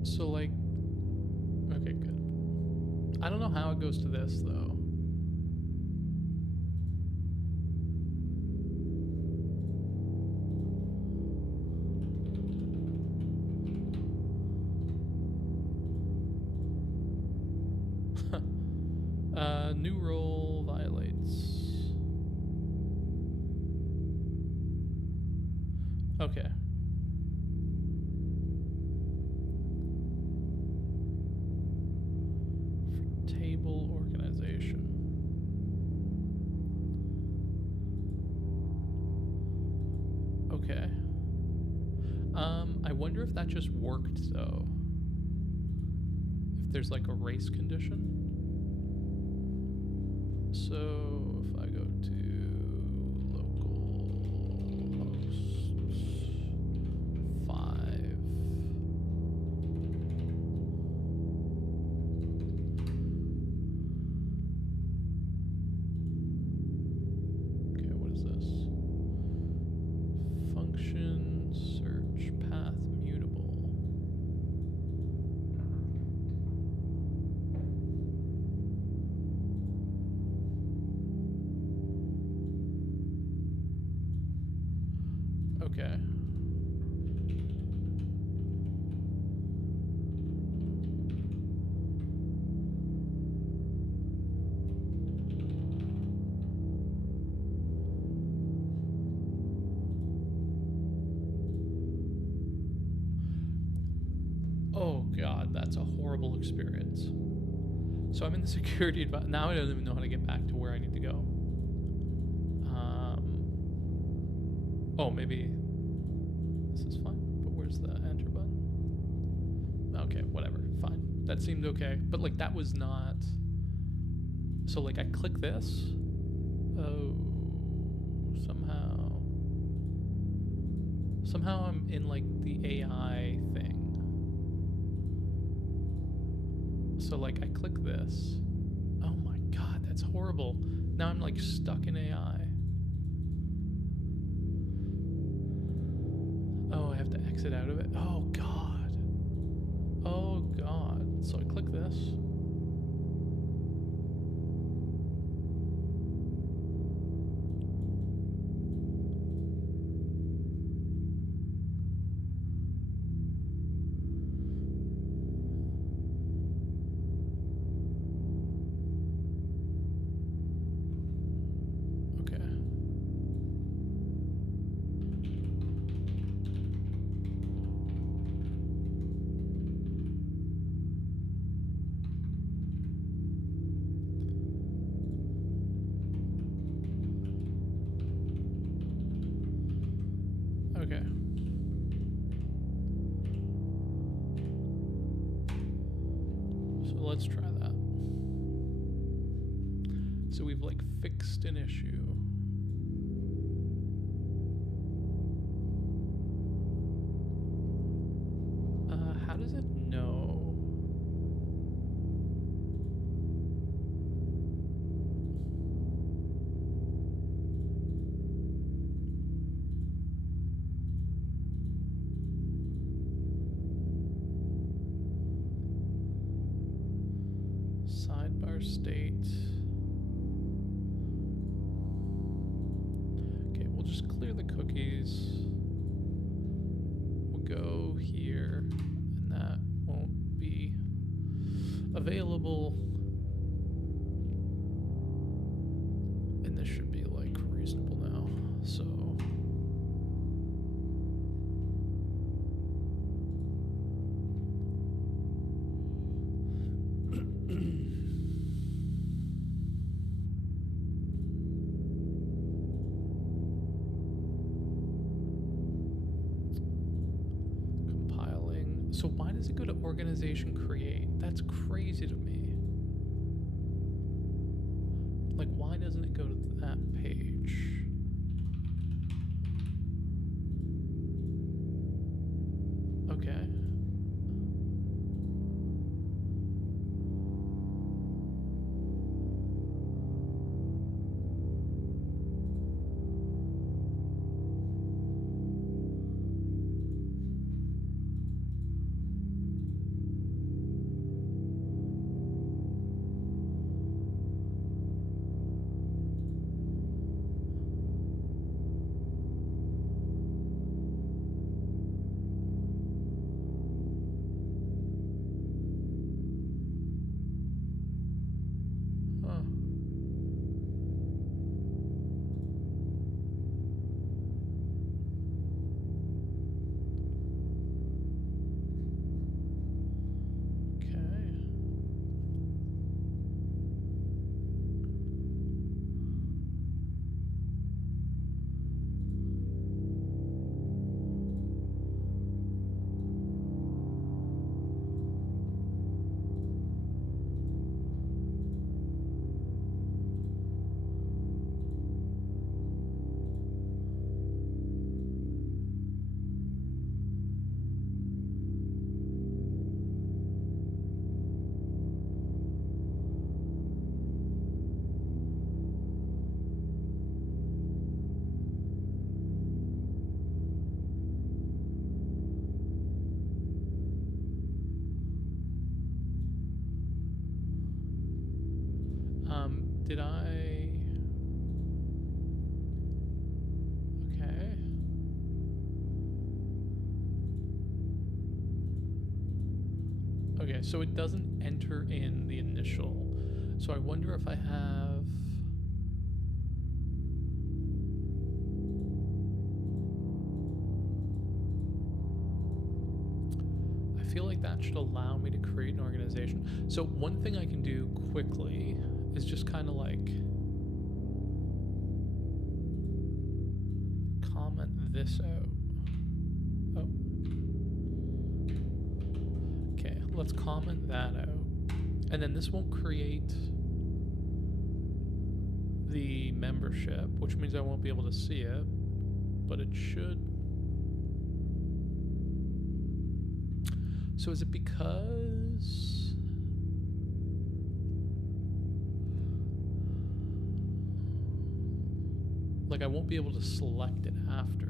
So like, okay, good. I don't know how it goes to this though. New role violates. Okay. For table organization. Okay. I wonder if that just worked though. If there's like a race condition. So if I go to local hosts 5, god, that's a horrible experience. So I'm in the security environment. Now I don't even know how to get back to where I need to go. Oh, maybe this is fine. But where's the enter button? Okay, whatever. Fine. That seemed okay. But like that was not... So like I click this. Oh, somehow I'm in like the AI thing. So like I click this. Oh my god, that's horrible. Now I'm like stuck in AI. Oh, I have to exit out of it. Oh god. Oh god. So I click this. Okay. So let's try that. So we've like fixed an issue. How does it know? Sidebar state. Okay, we'll just clear the cookies. We'll go here, and that won't be available. And this should be like reasonable now. So so why does it go to organization create? That's crazy to me. Like, why doesn't it go to that page? Okay. Did I... Okay. Okay, so it doesn't enter in the initial. So I wonder if I have... I feel like that should allow me to create an organization. So one thing I can do quickly is just kind of like comment this out. Oh. Okay, let's comment that out. And then this won't create the membership, which means I won't be able to see it, but it should. So is it because like I won't be able to select it after?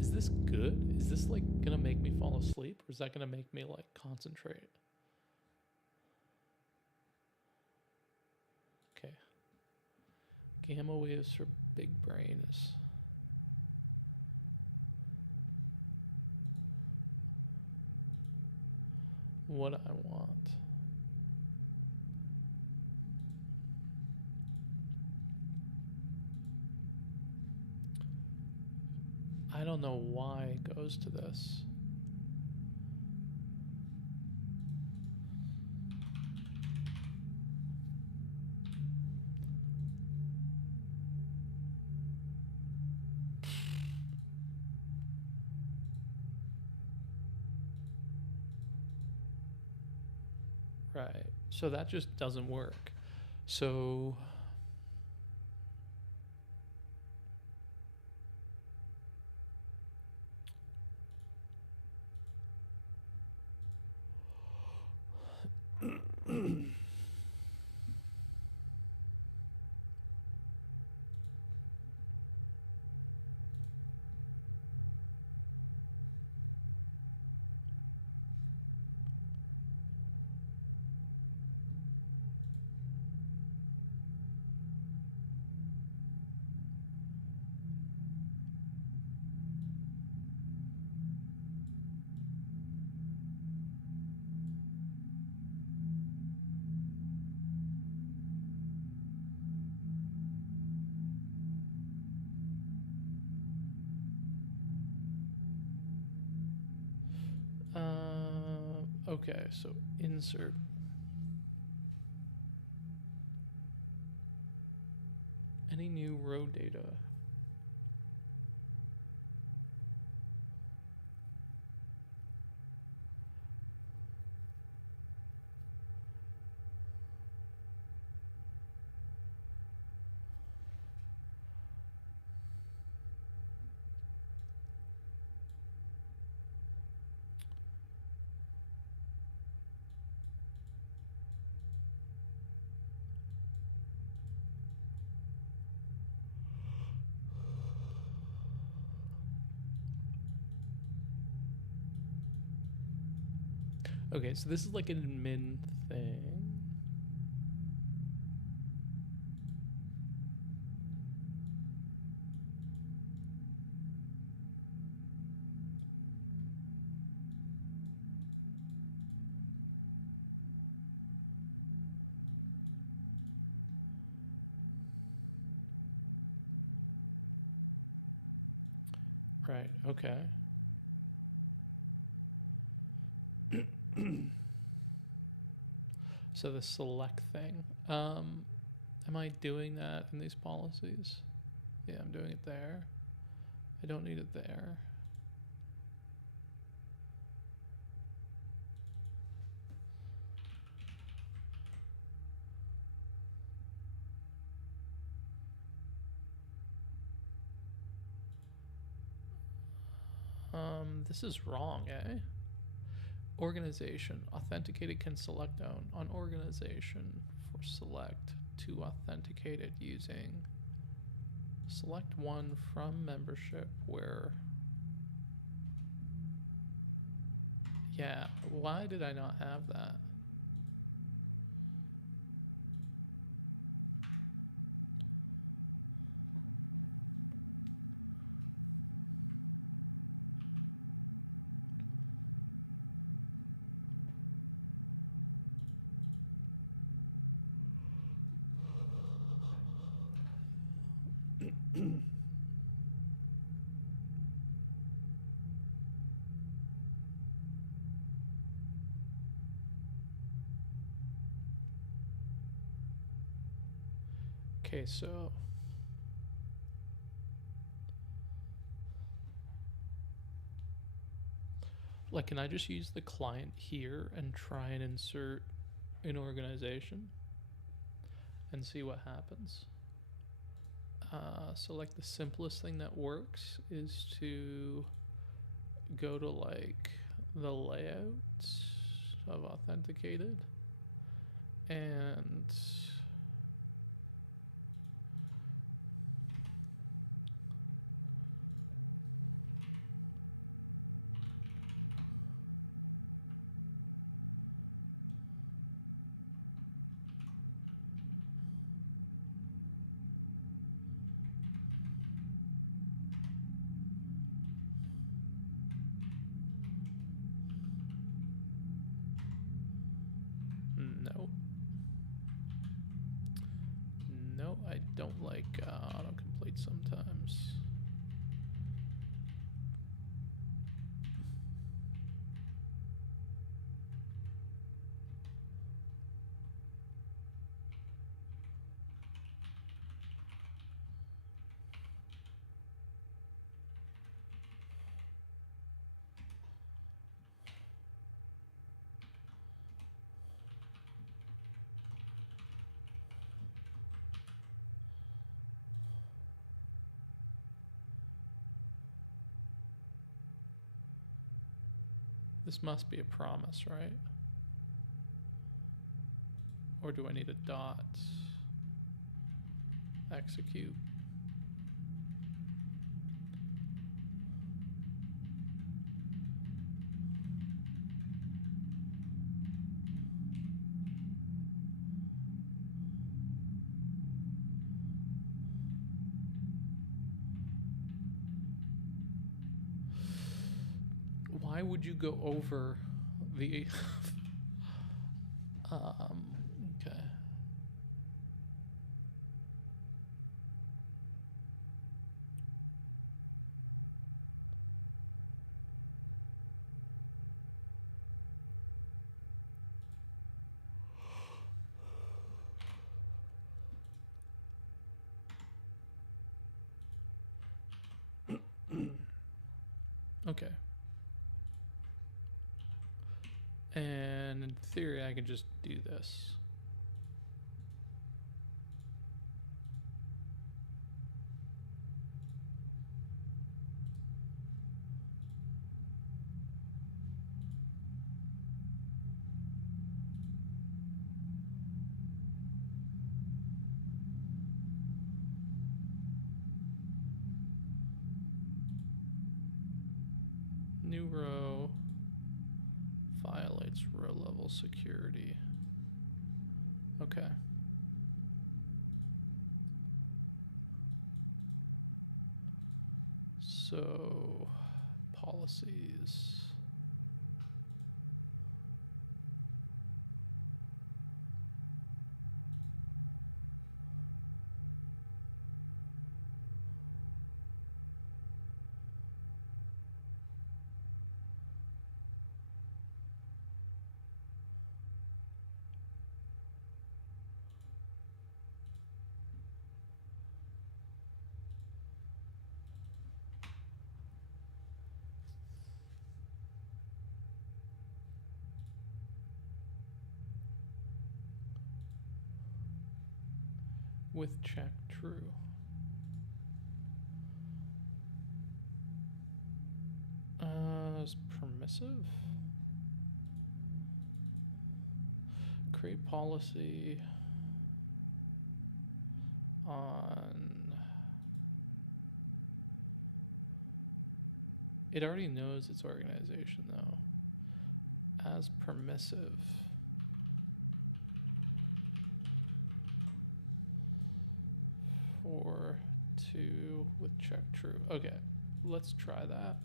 Is this good? Is this like gonna make me fall asleep, or is that gonna make me like concentrate? Okay. Gamma waves for big brain is what I want. I don't know why it goes to this. Right. So that just doesn't work. So okay, so insert. Any new row data? Okay, so this is like an admin thing. Right, okay. So the select thing. Am I doing that in these policies? Yeah, I'm doing it there. I don't need it there. This is wrong, eh? Organization. Authenticated can select on organization for select to authenticate it using select one from membership where. Yeah, why did I not have that? Okay, so like, can I just use the client here and try and insert an organization and see what happens? So like the simplest thing that works is to go to like the layout of authenticated and no. No, I don't like autocomplete sometimes. This must be a promise, right? Or do I need a dot? Execute. Why would you go over the okay. Okay. And in theory, I can just do this. New row violates row level security. Okay. So, policies. With check true. Is permissive? create policy on. It already knows its organization though. As permissive. For 2 with check true. Okay, let's try that.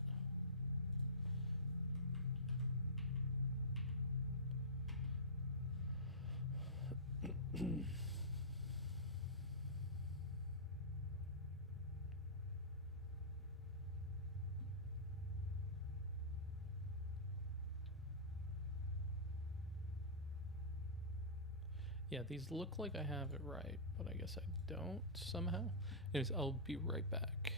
Yeah, these look like I have it right, but I guess I don't somehow. Anyways, I'll be right back.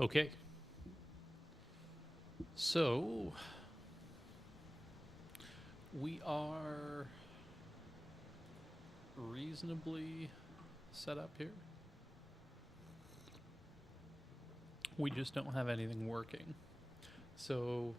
Okay. So we are reasonably set up here. We just don't have anything working. So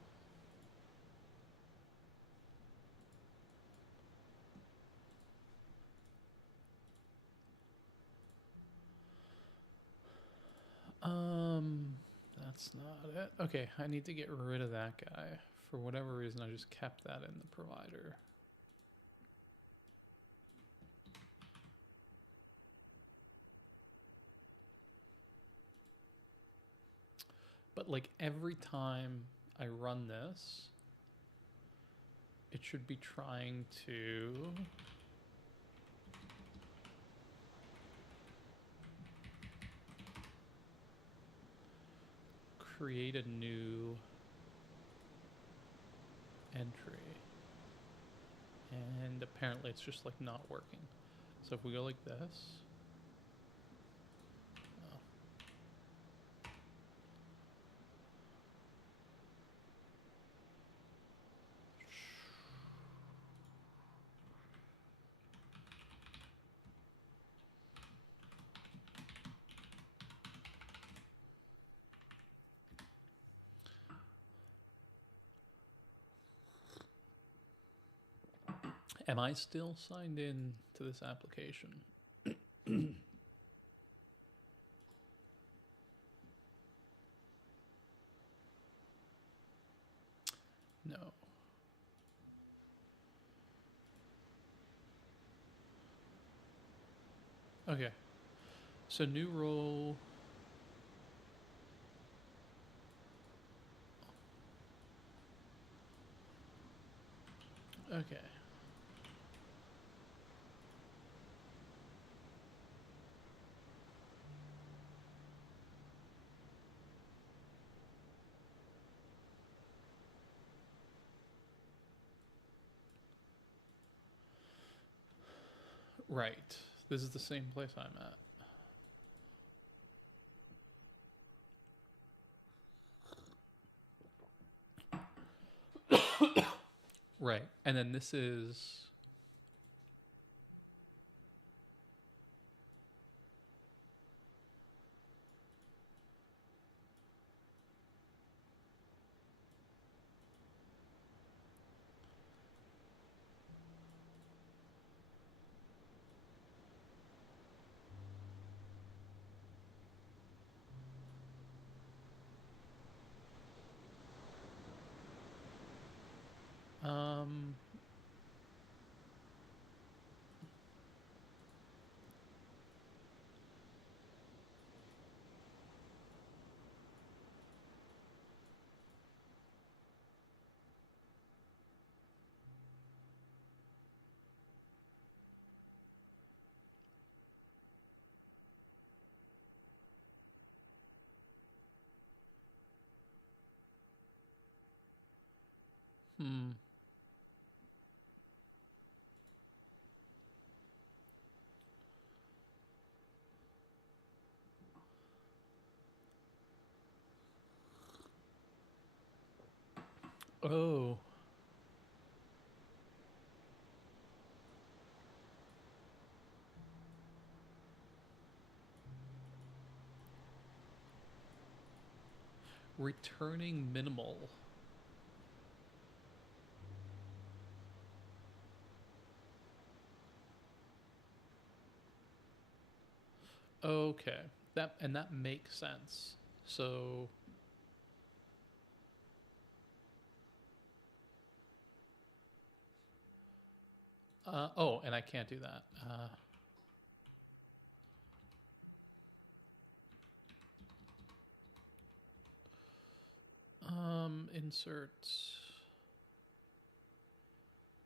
that's not it. Okay, I need to get rid of that guy. For whatever reason, I just kept that in the provider. But like every time I run this, it should be trying to create a new entry. And apparently it's just like not working. So if we go like this, oh. Am I still signed in to this application? No. Okay. So new role. Okay. Right. This is the same place I'm at. Right. And then this is um hmm. Oh. Returning minimal. Okay. That makes sense. So oh, and I can't do that. Inserts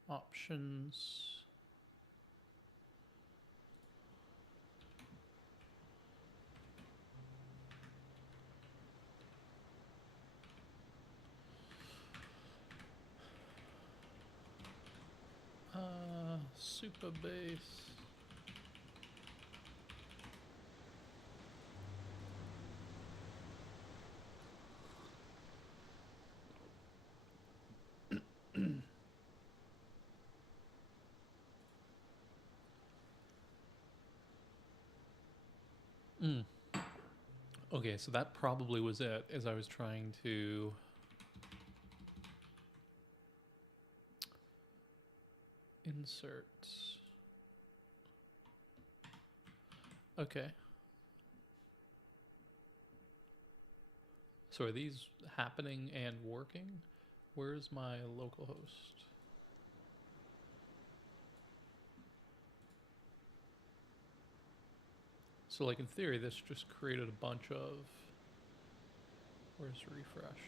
options. Super base. Okay, so that probably was it, as I was trying to insert. Okay. So are these happening and working? Where's my localhost? So like in theory, this just created a bunch of... Where's refresh?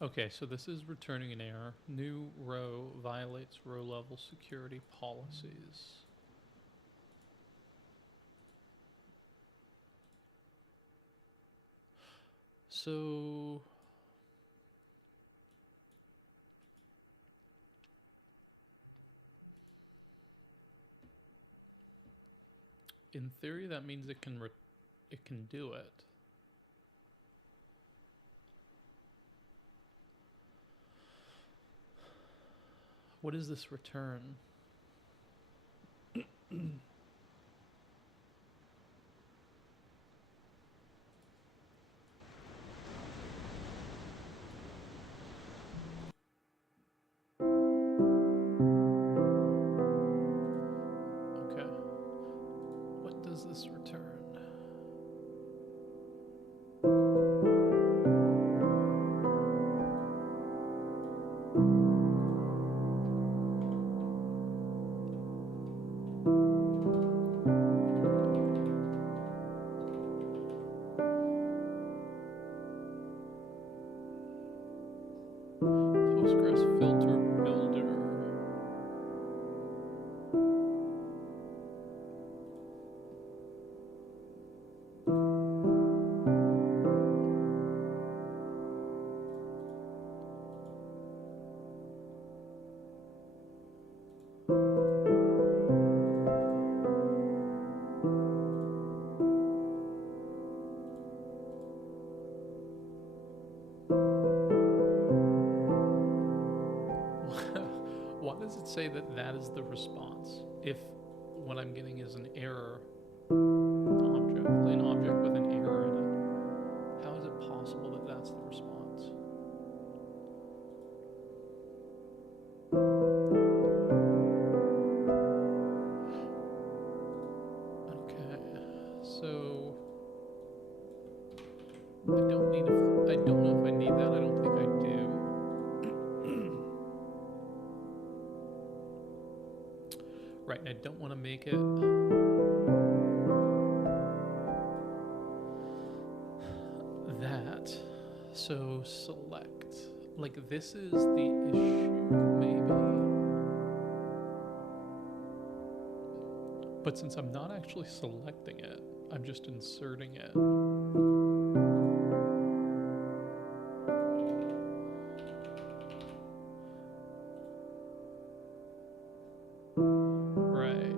Okay, so this is returning an error. New row violates row level security policies. So in theory, that means it can do it. What is this return? Okay. What does this return? Postgres filter builder. Why does it say that that is the response if what I'm getting is an error object, an object with an error in it? How is it possible that that's the response? Okay, so I don't need I don't know if I need that. I don't think I do. Right, and I don't want to make it that. So select. Like this is the issue, maybe. But since I'm not actually selecting it, I'm just inserting it. Right.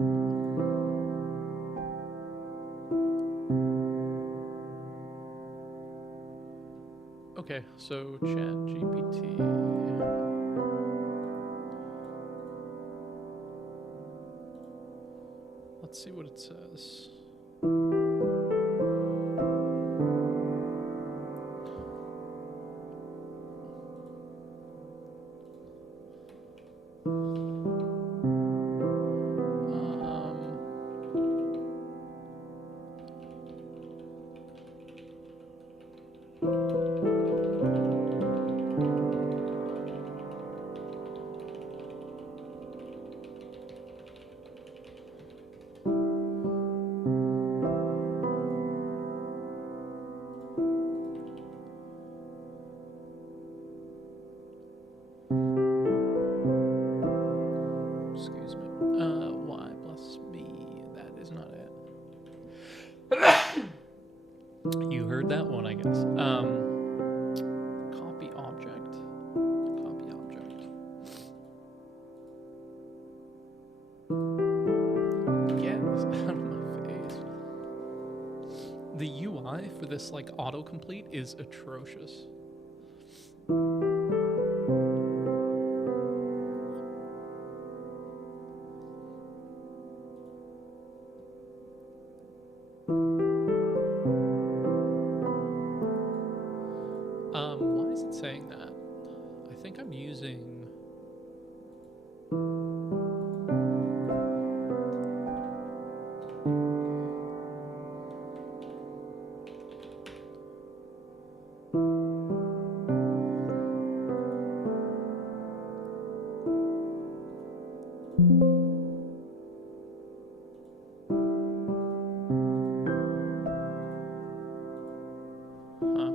Okay, so ChatGPT. Let's see what it says. Excuse me. Why bless me? That is not it. You heard that one, I guess. Copy object. Copy object. Get this out of my face. The UI for this like autocomplete is atrocious. Why is it saying that? I think I'm using... Huh.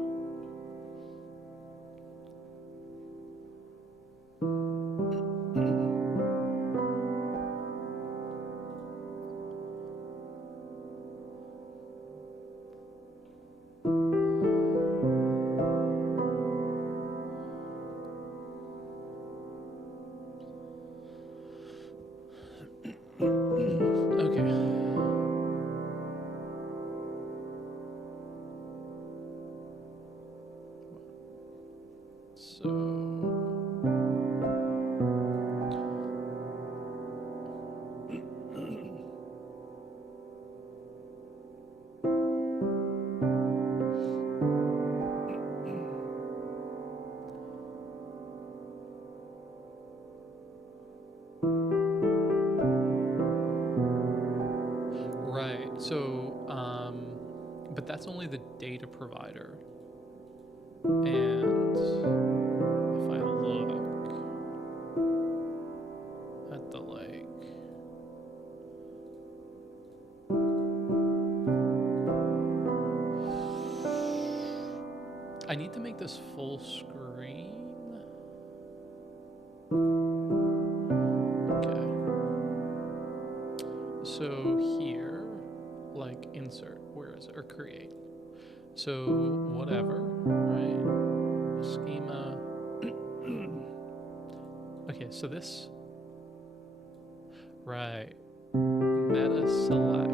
Okay. Right. So, but that's only the data provider. And if I look at the like, I need to make this full screen. Okay. So here, like insert, where is it? Or create. So whatever, right? Schema. Okay, so this, right. Meta select.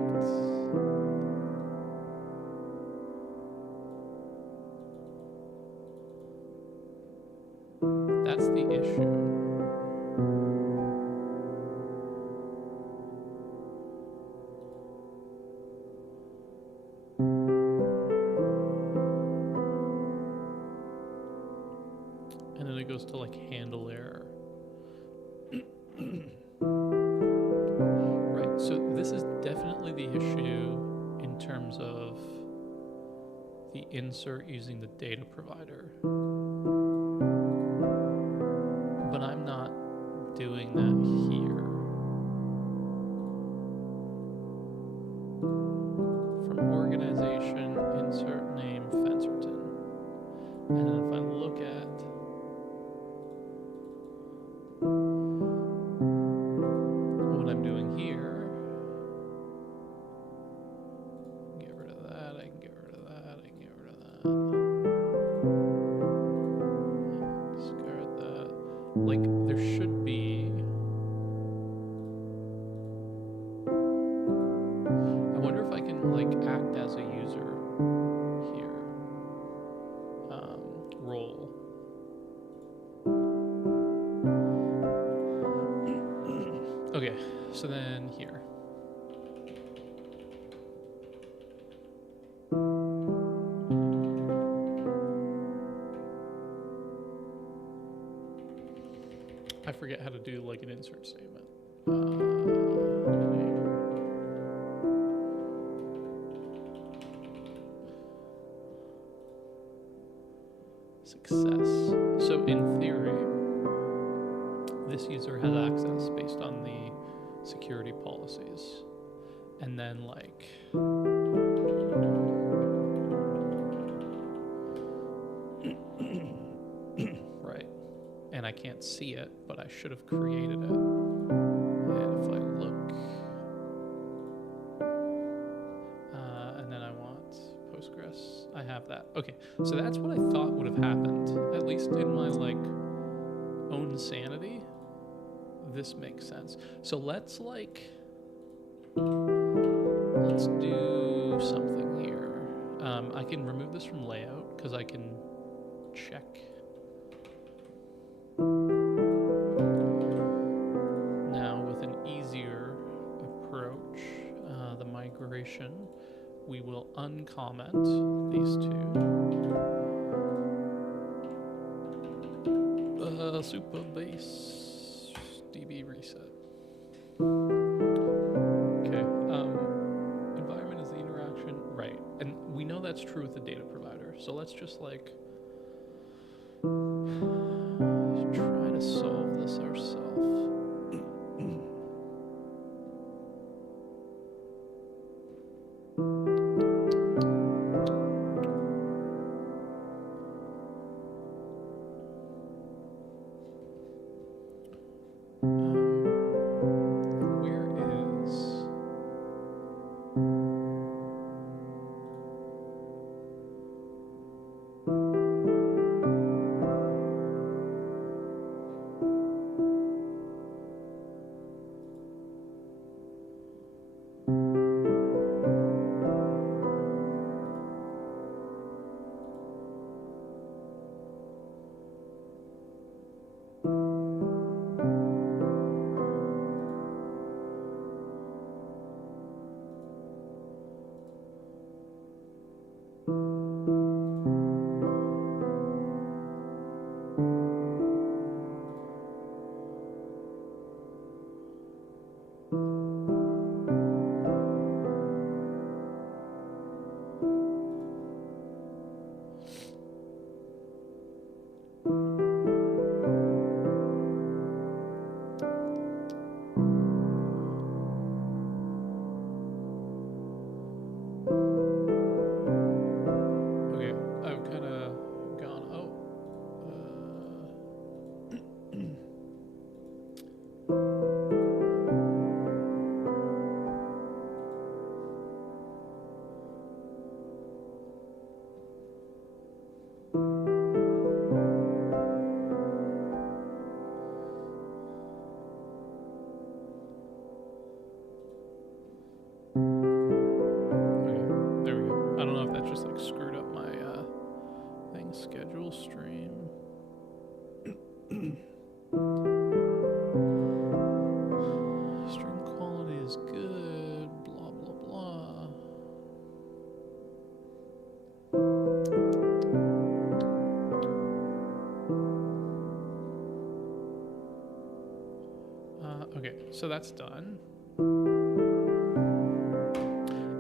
That's the issue. And then it goes to like handle error. Right, so this is definitely the issue in terms of the insert using the data provider. But I'm not doing that here. From organization, insert name, Fencerton. And then if I look at what I'm doing here, get rid of that, I can get rid of that, I can get rid of that. Discard that. Like, there should be... I wonder if I can, like, act as a user here. Role. Okay, so then here. I forget how to do like an insert statement. Success. So in theory, this user has access based on the security policies. And then like right. And I can't see it, but I should have created it. And if I look, and then I want Postgres, I have that. Okay, so that's what I thought would have happened, at least in my like own sanity. This makes sense. So let's do something here. I can remove this from layout because I can check. Now with an easier approach, the migration, we will uncomment these two. Super base DB reset. Okay. Environment is the interaction, right? And we know that's true with the data provider. So let's just like try to solve this ourselves. Schedule stream. Stream quality is good, blah, blah, blah. Okay, so that's done.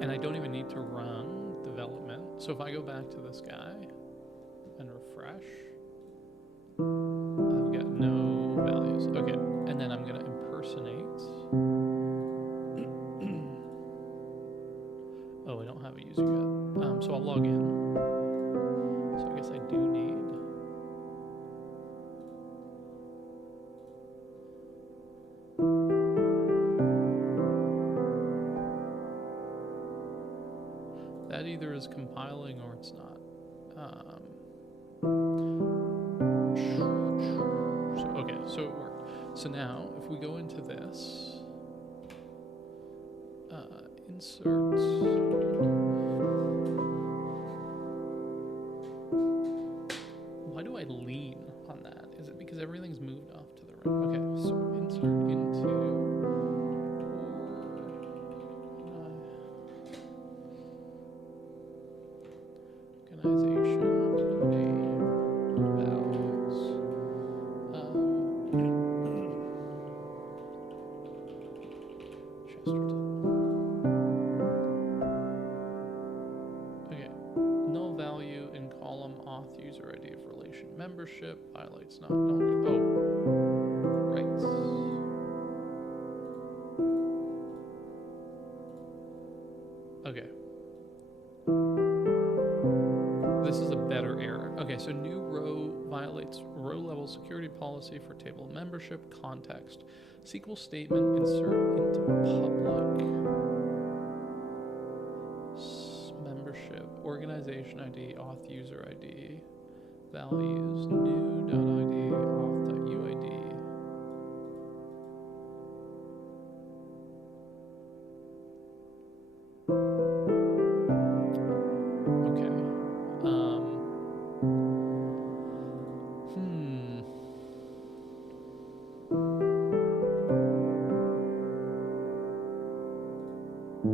And I don't even need to run development. So if I go back to this guy and refresh, I've got no values. Okay, and then I'm gonna impersonate. Oh, I don't have a user yet. So I'll log in. So I guess I do need. That either is compiling or it's not. So it worked. So now, if we go into this, insert. Why do I lean on that? Is it because everything's moved off to the right? Okay, so insert into. Organization, name, values. Chesterton. Okay, null value in column auth user ID of relation membership highlights not null. Oh, right. Okay. This is a better error. Okay, so new row violates row level security policy for table membership context. SQL statement insert into public membership organization ID auth user ID values new.id auth.uid. Okay. Oh,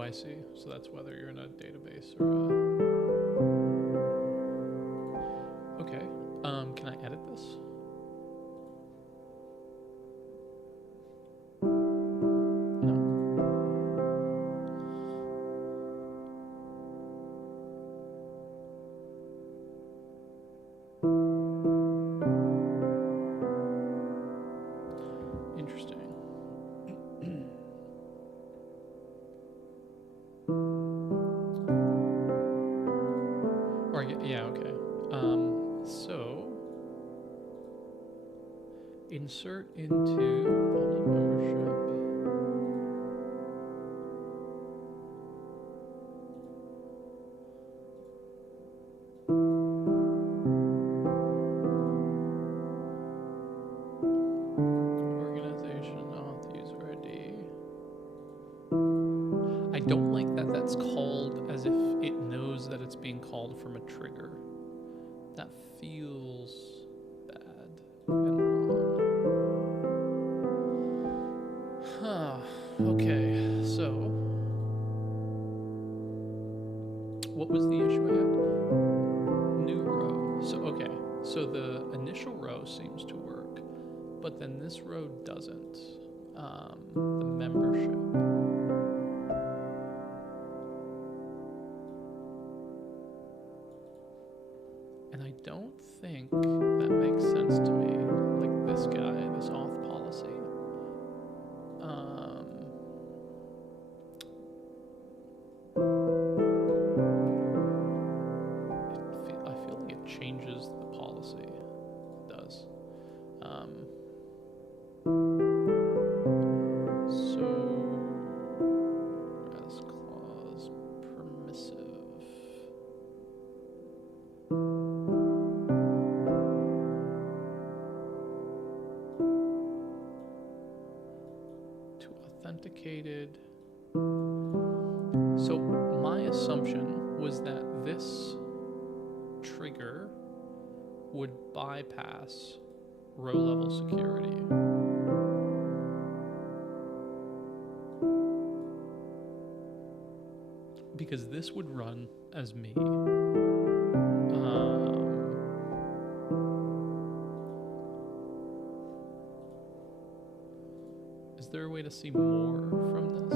I see. So that's whether you're in a database or okay. Can I edit this? No. Interesting. Or yeah, okay. So insert into public membership. Organization auth user ID. I don't like that that's called as if it knows that it's being called from a trigger. That feels bad and wrong. Huh. Okay, so what was the issue I had? New row. So okay, so the initial row seems to work, but then this row doesn't. The membership. And I don't think that makes sense to me. Like this guy, this auth policy. I feel like it changes the policy. It does. So as clause permissive. To authenticated. So my assumption was that this trigger would bypass row level security. Because this would run as me. Is there a way to see more from this?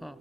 Huh.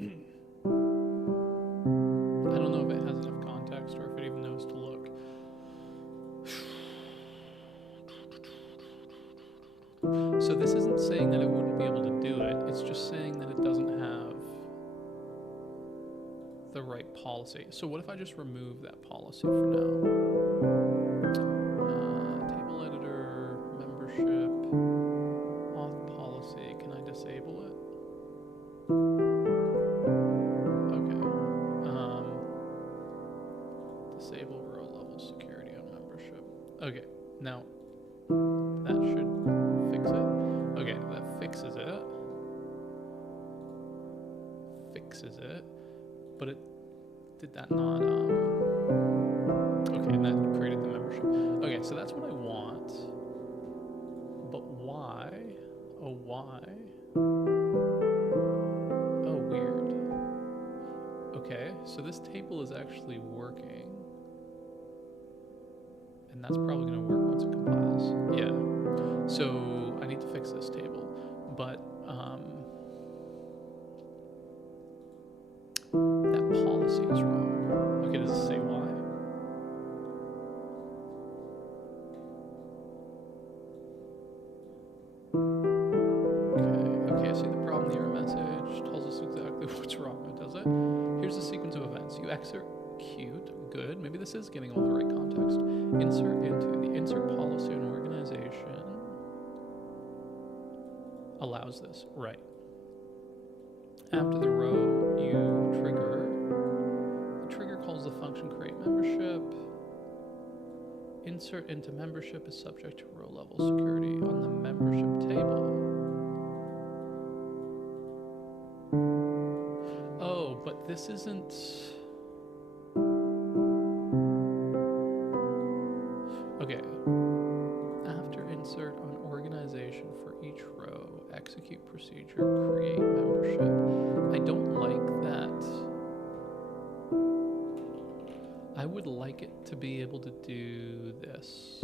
I don't know if it has enough context or if it even knows to look. So this isn't saying that it wouldn't be able to do it, it's just saying that it doesn't have the right policy. So what if I just remove that policy for now? Table editor, membership, auth policy, can I disable it? Okay. Disable row level security on membership. Okay, now that should fix it. Okay, that fixes it. But it did that not, okay, and that created the membership. Okay, so that's what I want. But why? Oh, why? Oh, weird. Okay, so this table is actually working. And that's probably going to work once it compiles. Yeah. So I need to fix this table. But that policy is wrong. Okay, does it say why? Okay, I see the problem. The error message tells us exactly what's wrong, does it? Here's the sequence of events. You execute, good. Maybe this is getting all the right context. Insert into the insert policy and organization allows this, right? After the row you trigger, the trigger calls the function create membership. Insert into membership is subject to row level security on the membership table. Oh, but this isn't. Okay. After insert on organization for each row, execute procedure, create membership. I don't like that. I would like it to be able to do this.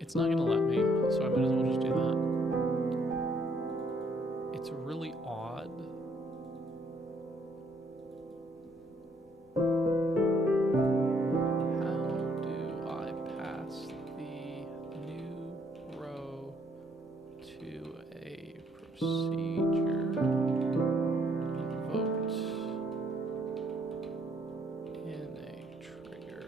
It's not gonna let me, so I might as well just do that. It's really odd. How do I pass the new row to a procedure invoked in a trigger?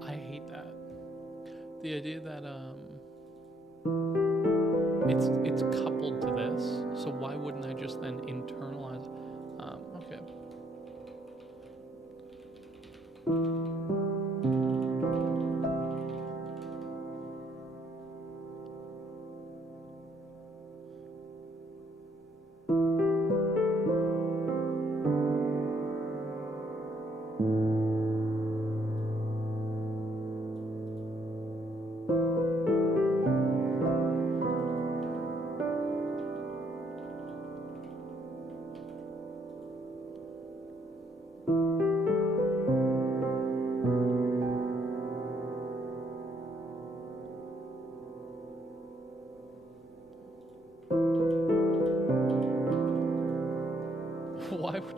I hate that. The idea that it's coupled to this, so why wouldn't I just then internalize? Okay.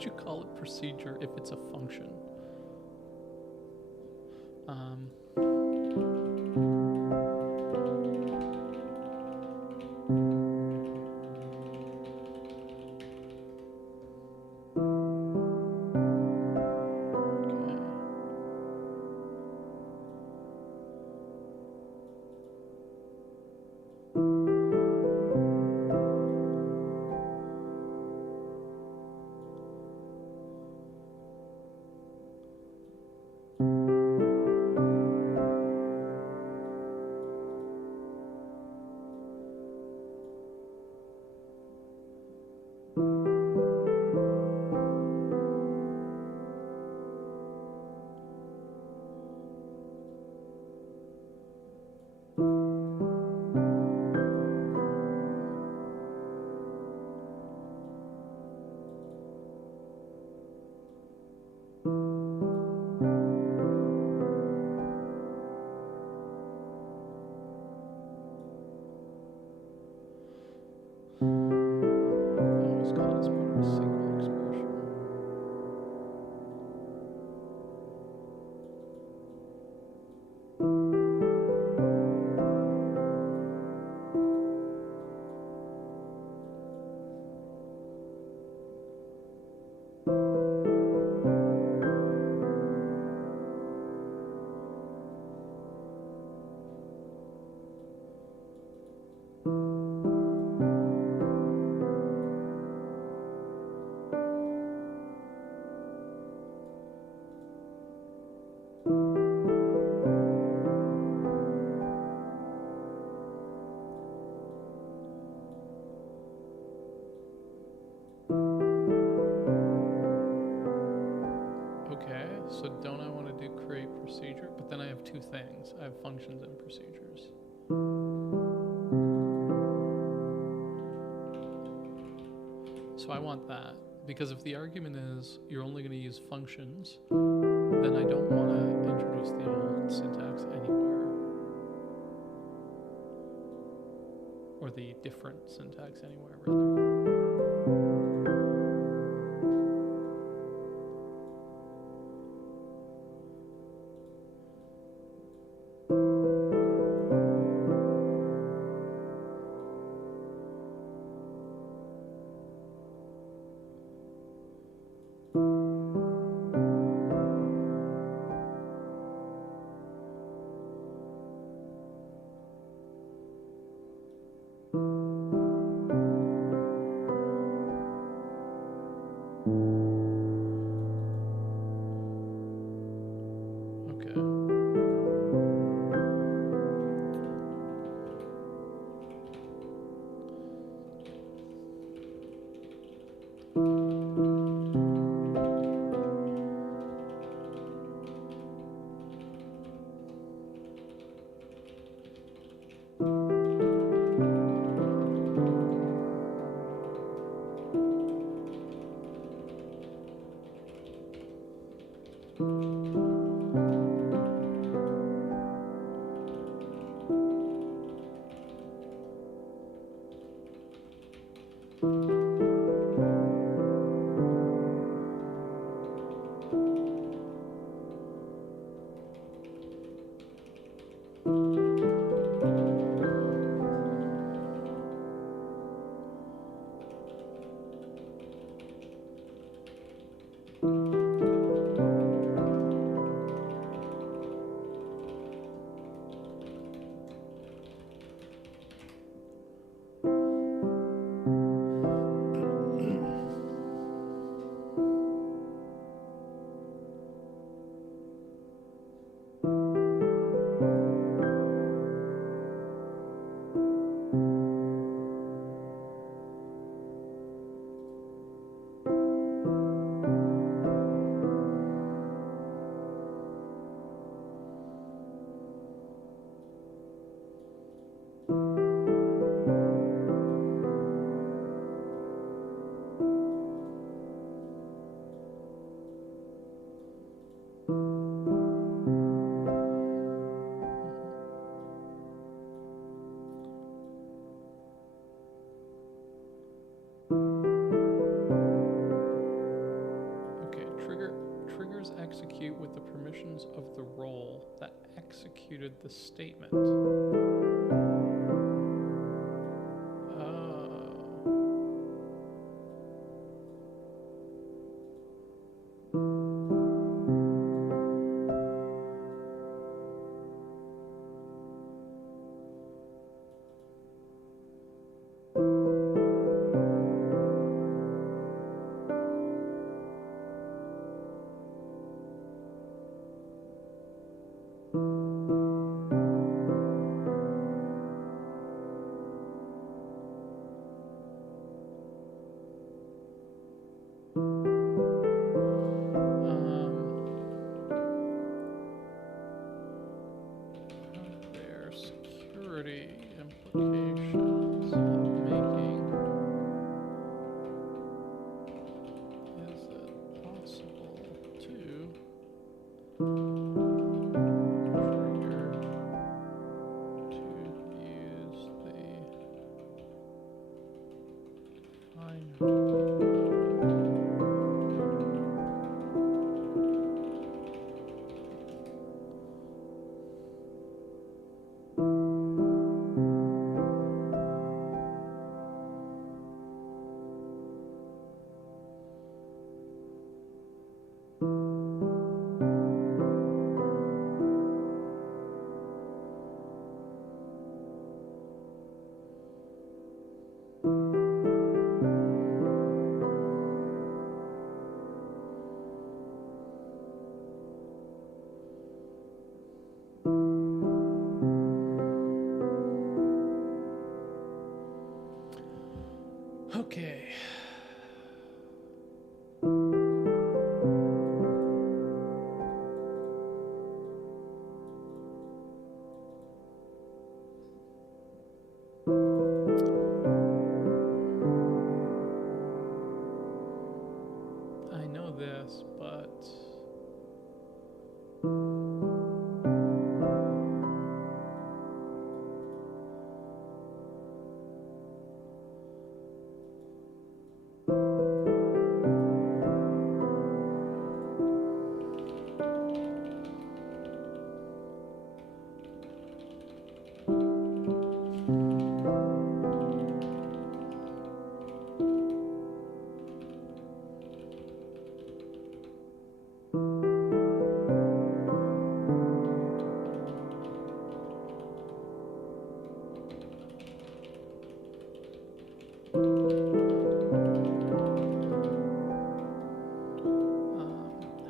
would you call it procedure if it's a function? Always call this part of a single expression. Okay, so don't I want to do create procedure? But then I have two things. I have functions and procedures. So I want that, because if the argument is you're only going to use functions, then I don't want to introduce the old syntax anywhere. Or the different syntax anywhere, rather. executed the statement. Oh. Their security implications of making. Is it possible to trigger to use the define? Okay. I know this, but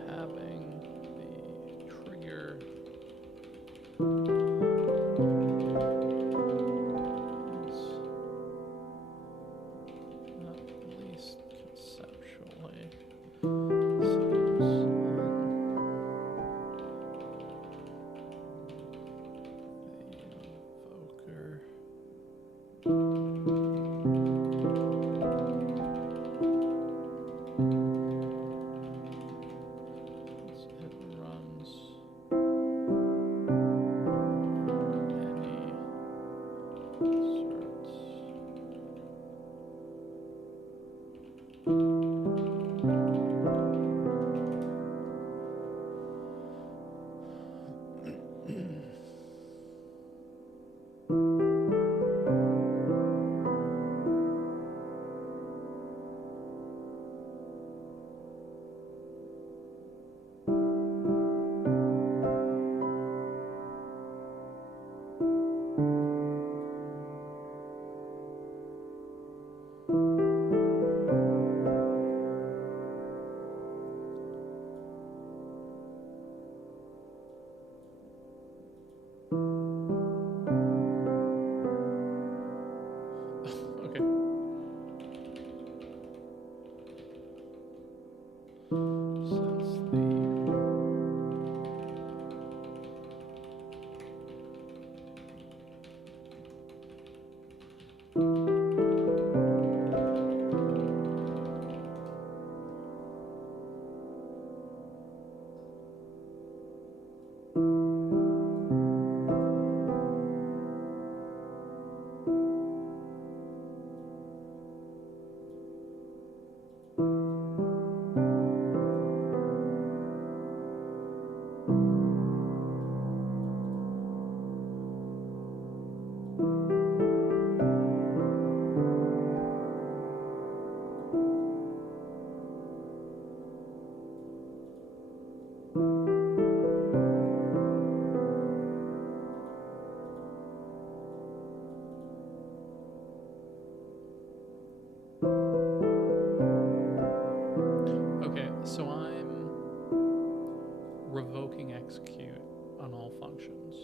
having the trigger is at least conceptually seems the invoker. It runs on all functions.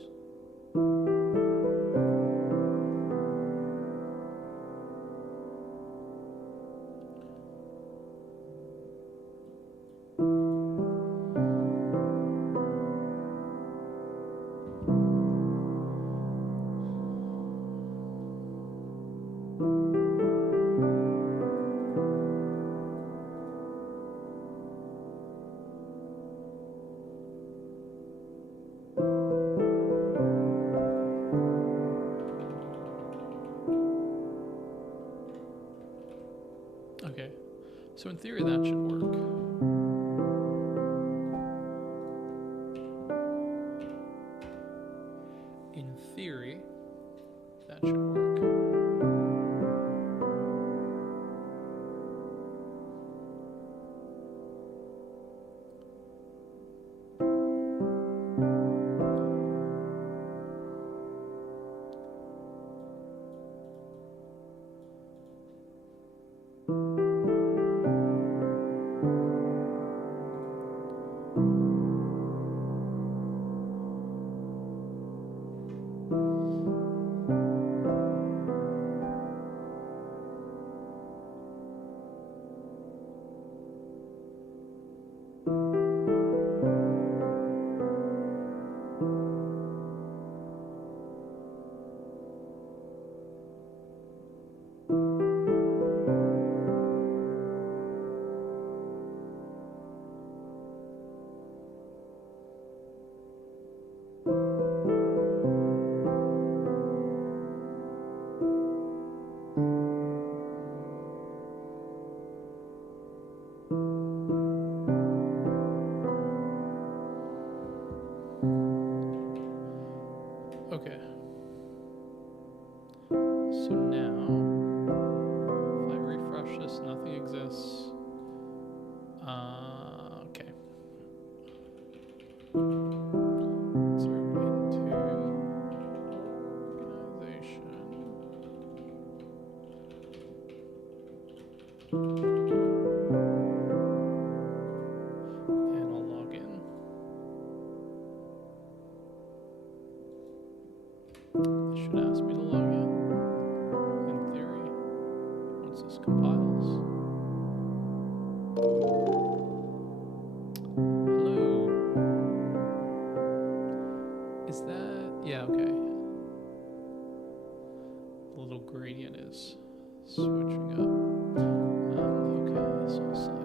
Okay, so in theory that should work. In theory, that should work. Okay. So now, if I refresh this, nothing exists. Okay. Let's go into organization. And I'll log in. This should ask me to log in, in theory, once this compiles. Hello. Is that, yeah, okay. The little gradient is switching up. Okay, so I'll sign in.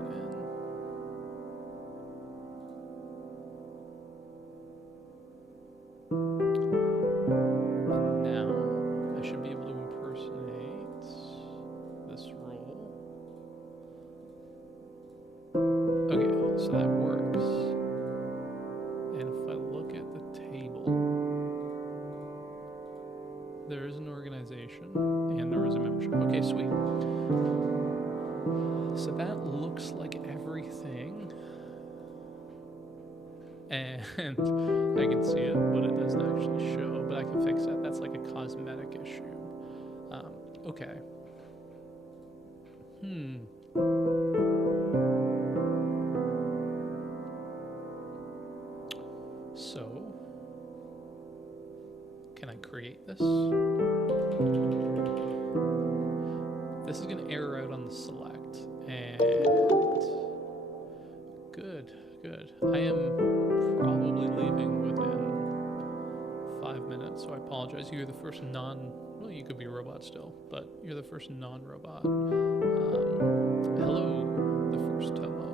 So that works. And if I look at the table, there is an organization and there is a membership. Okay, sweet. So that looks like everything. And I can see it, but it doesn't actually show. But I can fix that. That's like a cosmetic issue. Okay. So, can I create this? This is going to error out on the select. And good. I am probably leaving within 5 minutes, so I apologize. You're the first well, you could be a robot still, but you're the first non-robot. Hello, the first Tomo.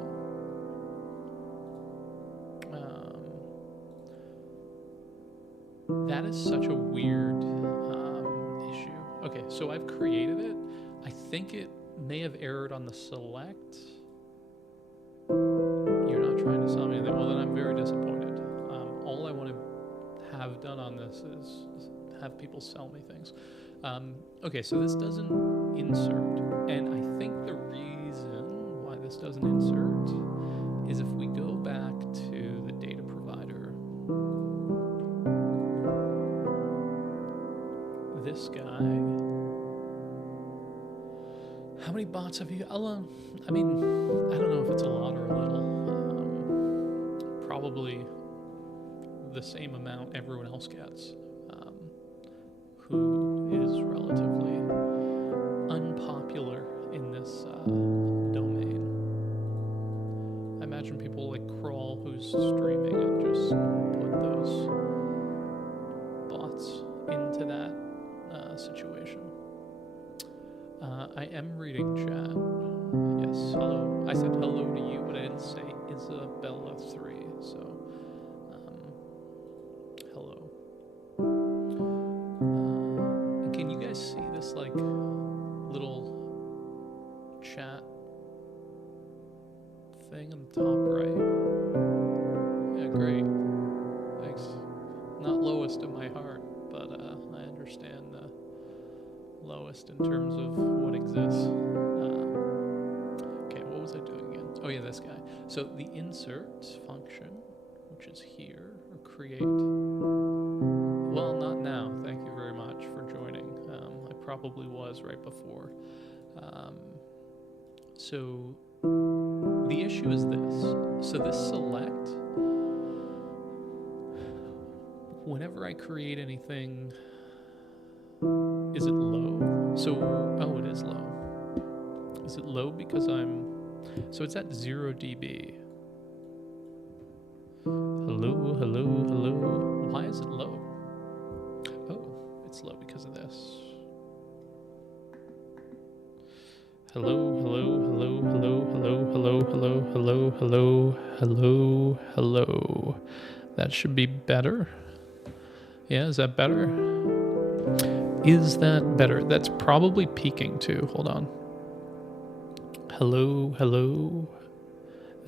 That is such a weird issue. Okay, so I've created it. I think it may have errored on the select. You're not trying to sell me anything. Well, then I'm very disappointed. All I want to have done on this is have people sell me things. Okay, so this doesn't insert. And I think the reason why this doesn't insert is if we go back to the data provider, this guy, how many bots have you? I mean, I don't know if it's a lot or a little. Probably the same amount everyone else gets, who is relatively unpopular in this domain. I imagine people like Crawl, who's streaming, and just put those bots into that situation. I am reading chat. Yes, hello. I said hello to you, but I didn't say Isabella3, so hello. And can you guys see this like little chat thing on the top right? Yeah, great. Thanks. Not lowest in my heart, but I understand the lowest in terms of what exists. Okay, what was I doing again? Oh yeah, this guy. So the insert function, which is here, or create. Well, not now. Thank you very much for joining. I probably was right before. So the issue is this. So this select, whenever I create anything, is it low? So, oh, it is low. Is it low because so it's at 0 dB. Hello, hello, hello. Why is it low? Oh, it's low because of this. Hello, hello, hello, hello, hello, hello, hello, hello, hello, hello, hello. That should be better. Yeah, is that better? Is that better? That's probably peaking too. Hold on. Hello, hello.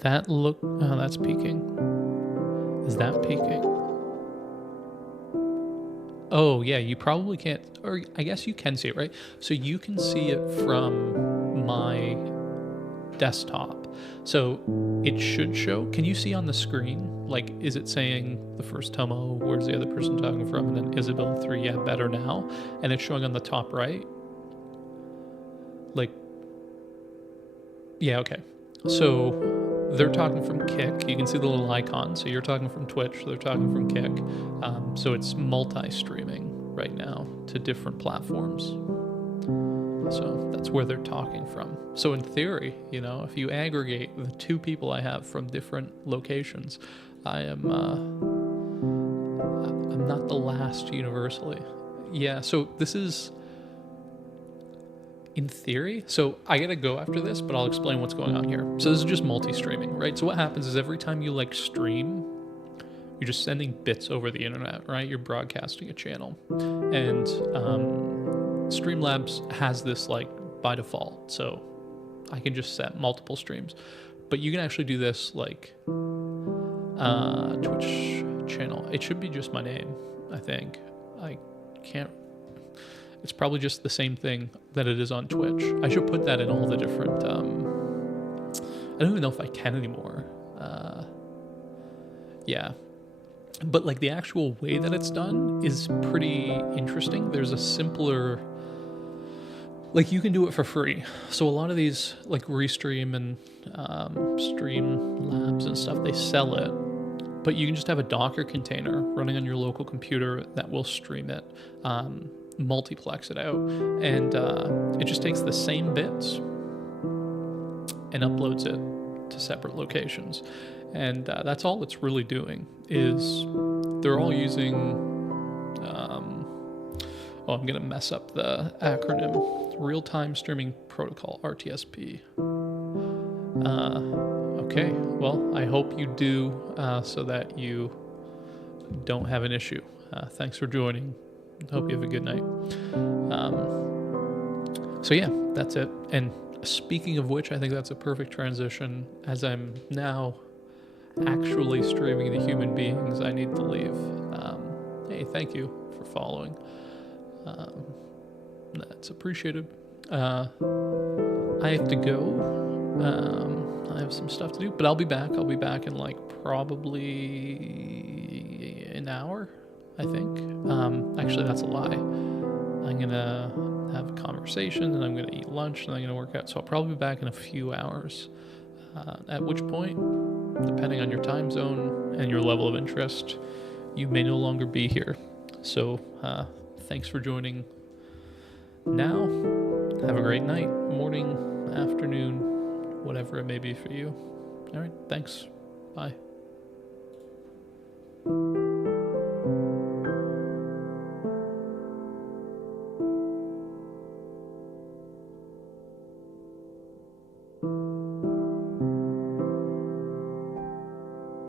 Oh, that's peaking. Is that peaking? Oh, yeah, you probably can't, or I guess you can see it, right? So you can see it from my desktop. So it should show. Can you see on the screen? Like, is it saying the first Tomo, where's the other person talking from, and then Isabella3, yeah, better now? And it's showing on the top right? Like, yeah, okay. So they're talking from Kick. You can see the little icon. So you're talking from Twitch. They're talking from Kick. So it's multi-streaming right now to different platforms. So that's where they're talking from. So in theory, if you aggregate the two people I have from different locations, I'm not the last universally. Yeah, so this is in theory. So I gotta go after this, but I'll explain what's going on here. So this is just multi-streaming, right? So what happens is every time you stream, you're just sending bits over the internet, right? You're broadcasting a channel. And Streamlabs has this by default. So I can just set multiple streams. But you can actually do this Twitch channel. It should be just my name, I think. I can't. It's probably just the same thing that it is on Twitch. I should put that in all the different. I don't even know if I can anymore. Yeah. But the actual way that it's done is pretty interesting. There's a simpler. You can do it for free. So a lot of these Restream and Streamlabs and stuff, they sell it. But you can just have a Docker container running on your local computer that will stream it, multiplex it out, and it just takes the same bits and uploads it to separate locations. And that's all it's really doing is they're all using, I'm going to mess up the acronym, Real-Time Streaming Protocol, RTSP. Okay, well, I hope you do so that you don't have an issue. Thanks for joining. Hope you have a good night. So yeah, that's it. And speaking of which, I think that's a perfect transition. As I'm now actually streaming to human beings, I need to leave. Hey, thank you for following. That's appreciated. I have to go. I have some stuff to do, but I'll be back. I'll be back in probably an hour, I think. Actually, that's a lie. I'm going to have a conversation, and I'm going to eat lunch, and I'm going to work out. So I'll probably be back in a few hours. At which point, depending on your time zone and your level of interest, you may no longer be here. So thanks for joining now. Have a great night, morning, afternoon, whatever it may be for you. All right, thanks. Bye.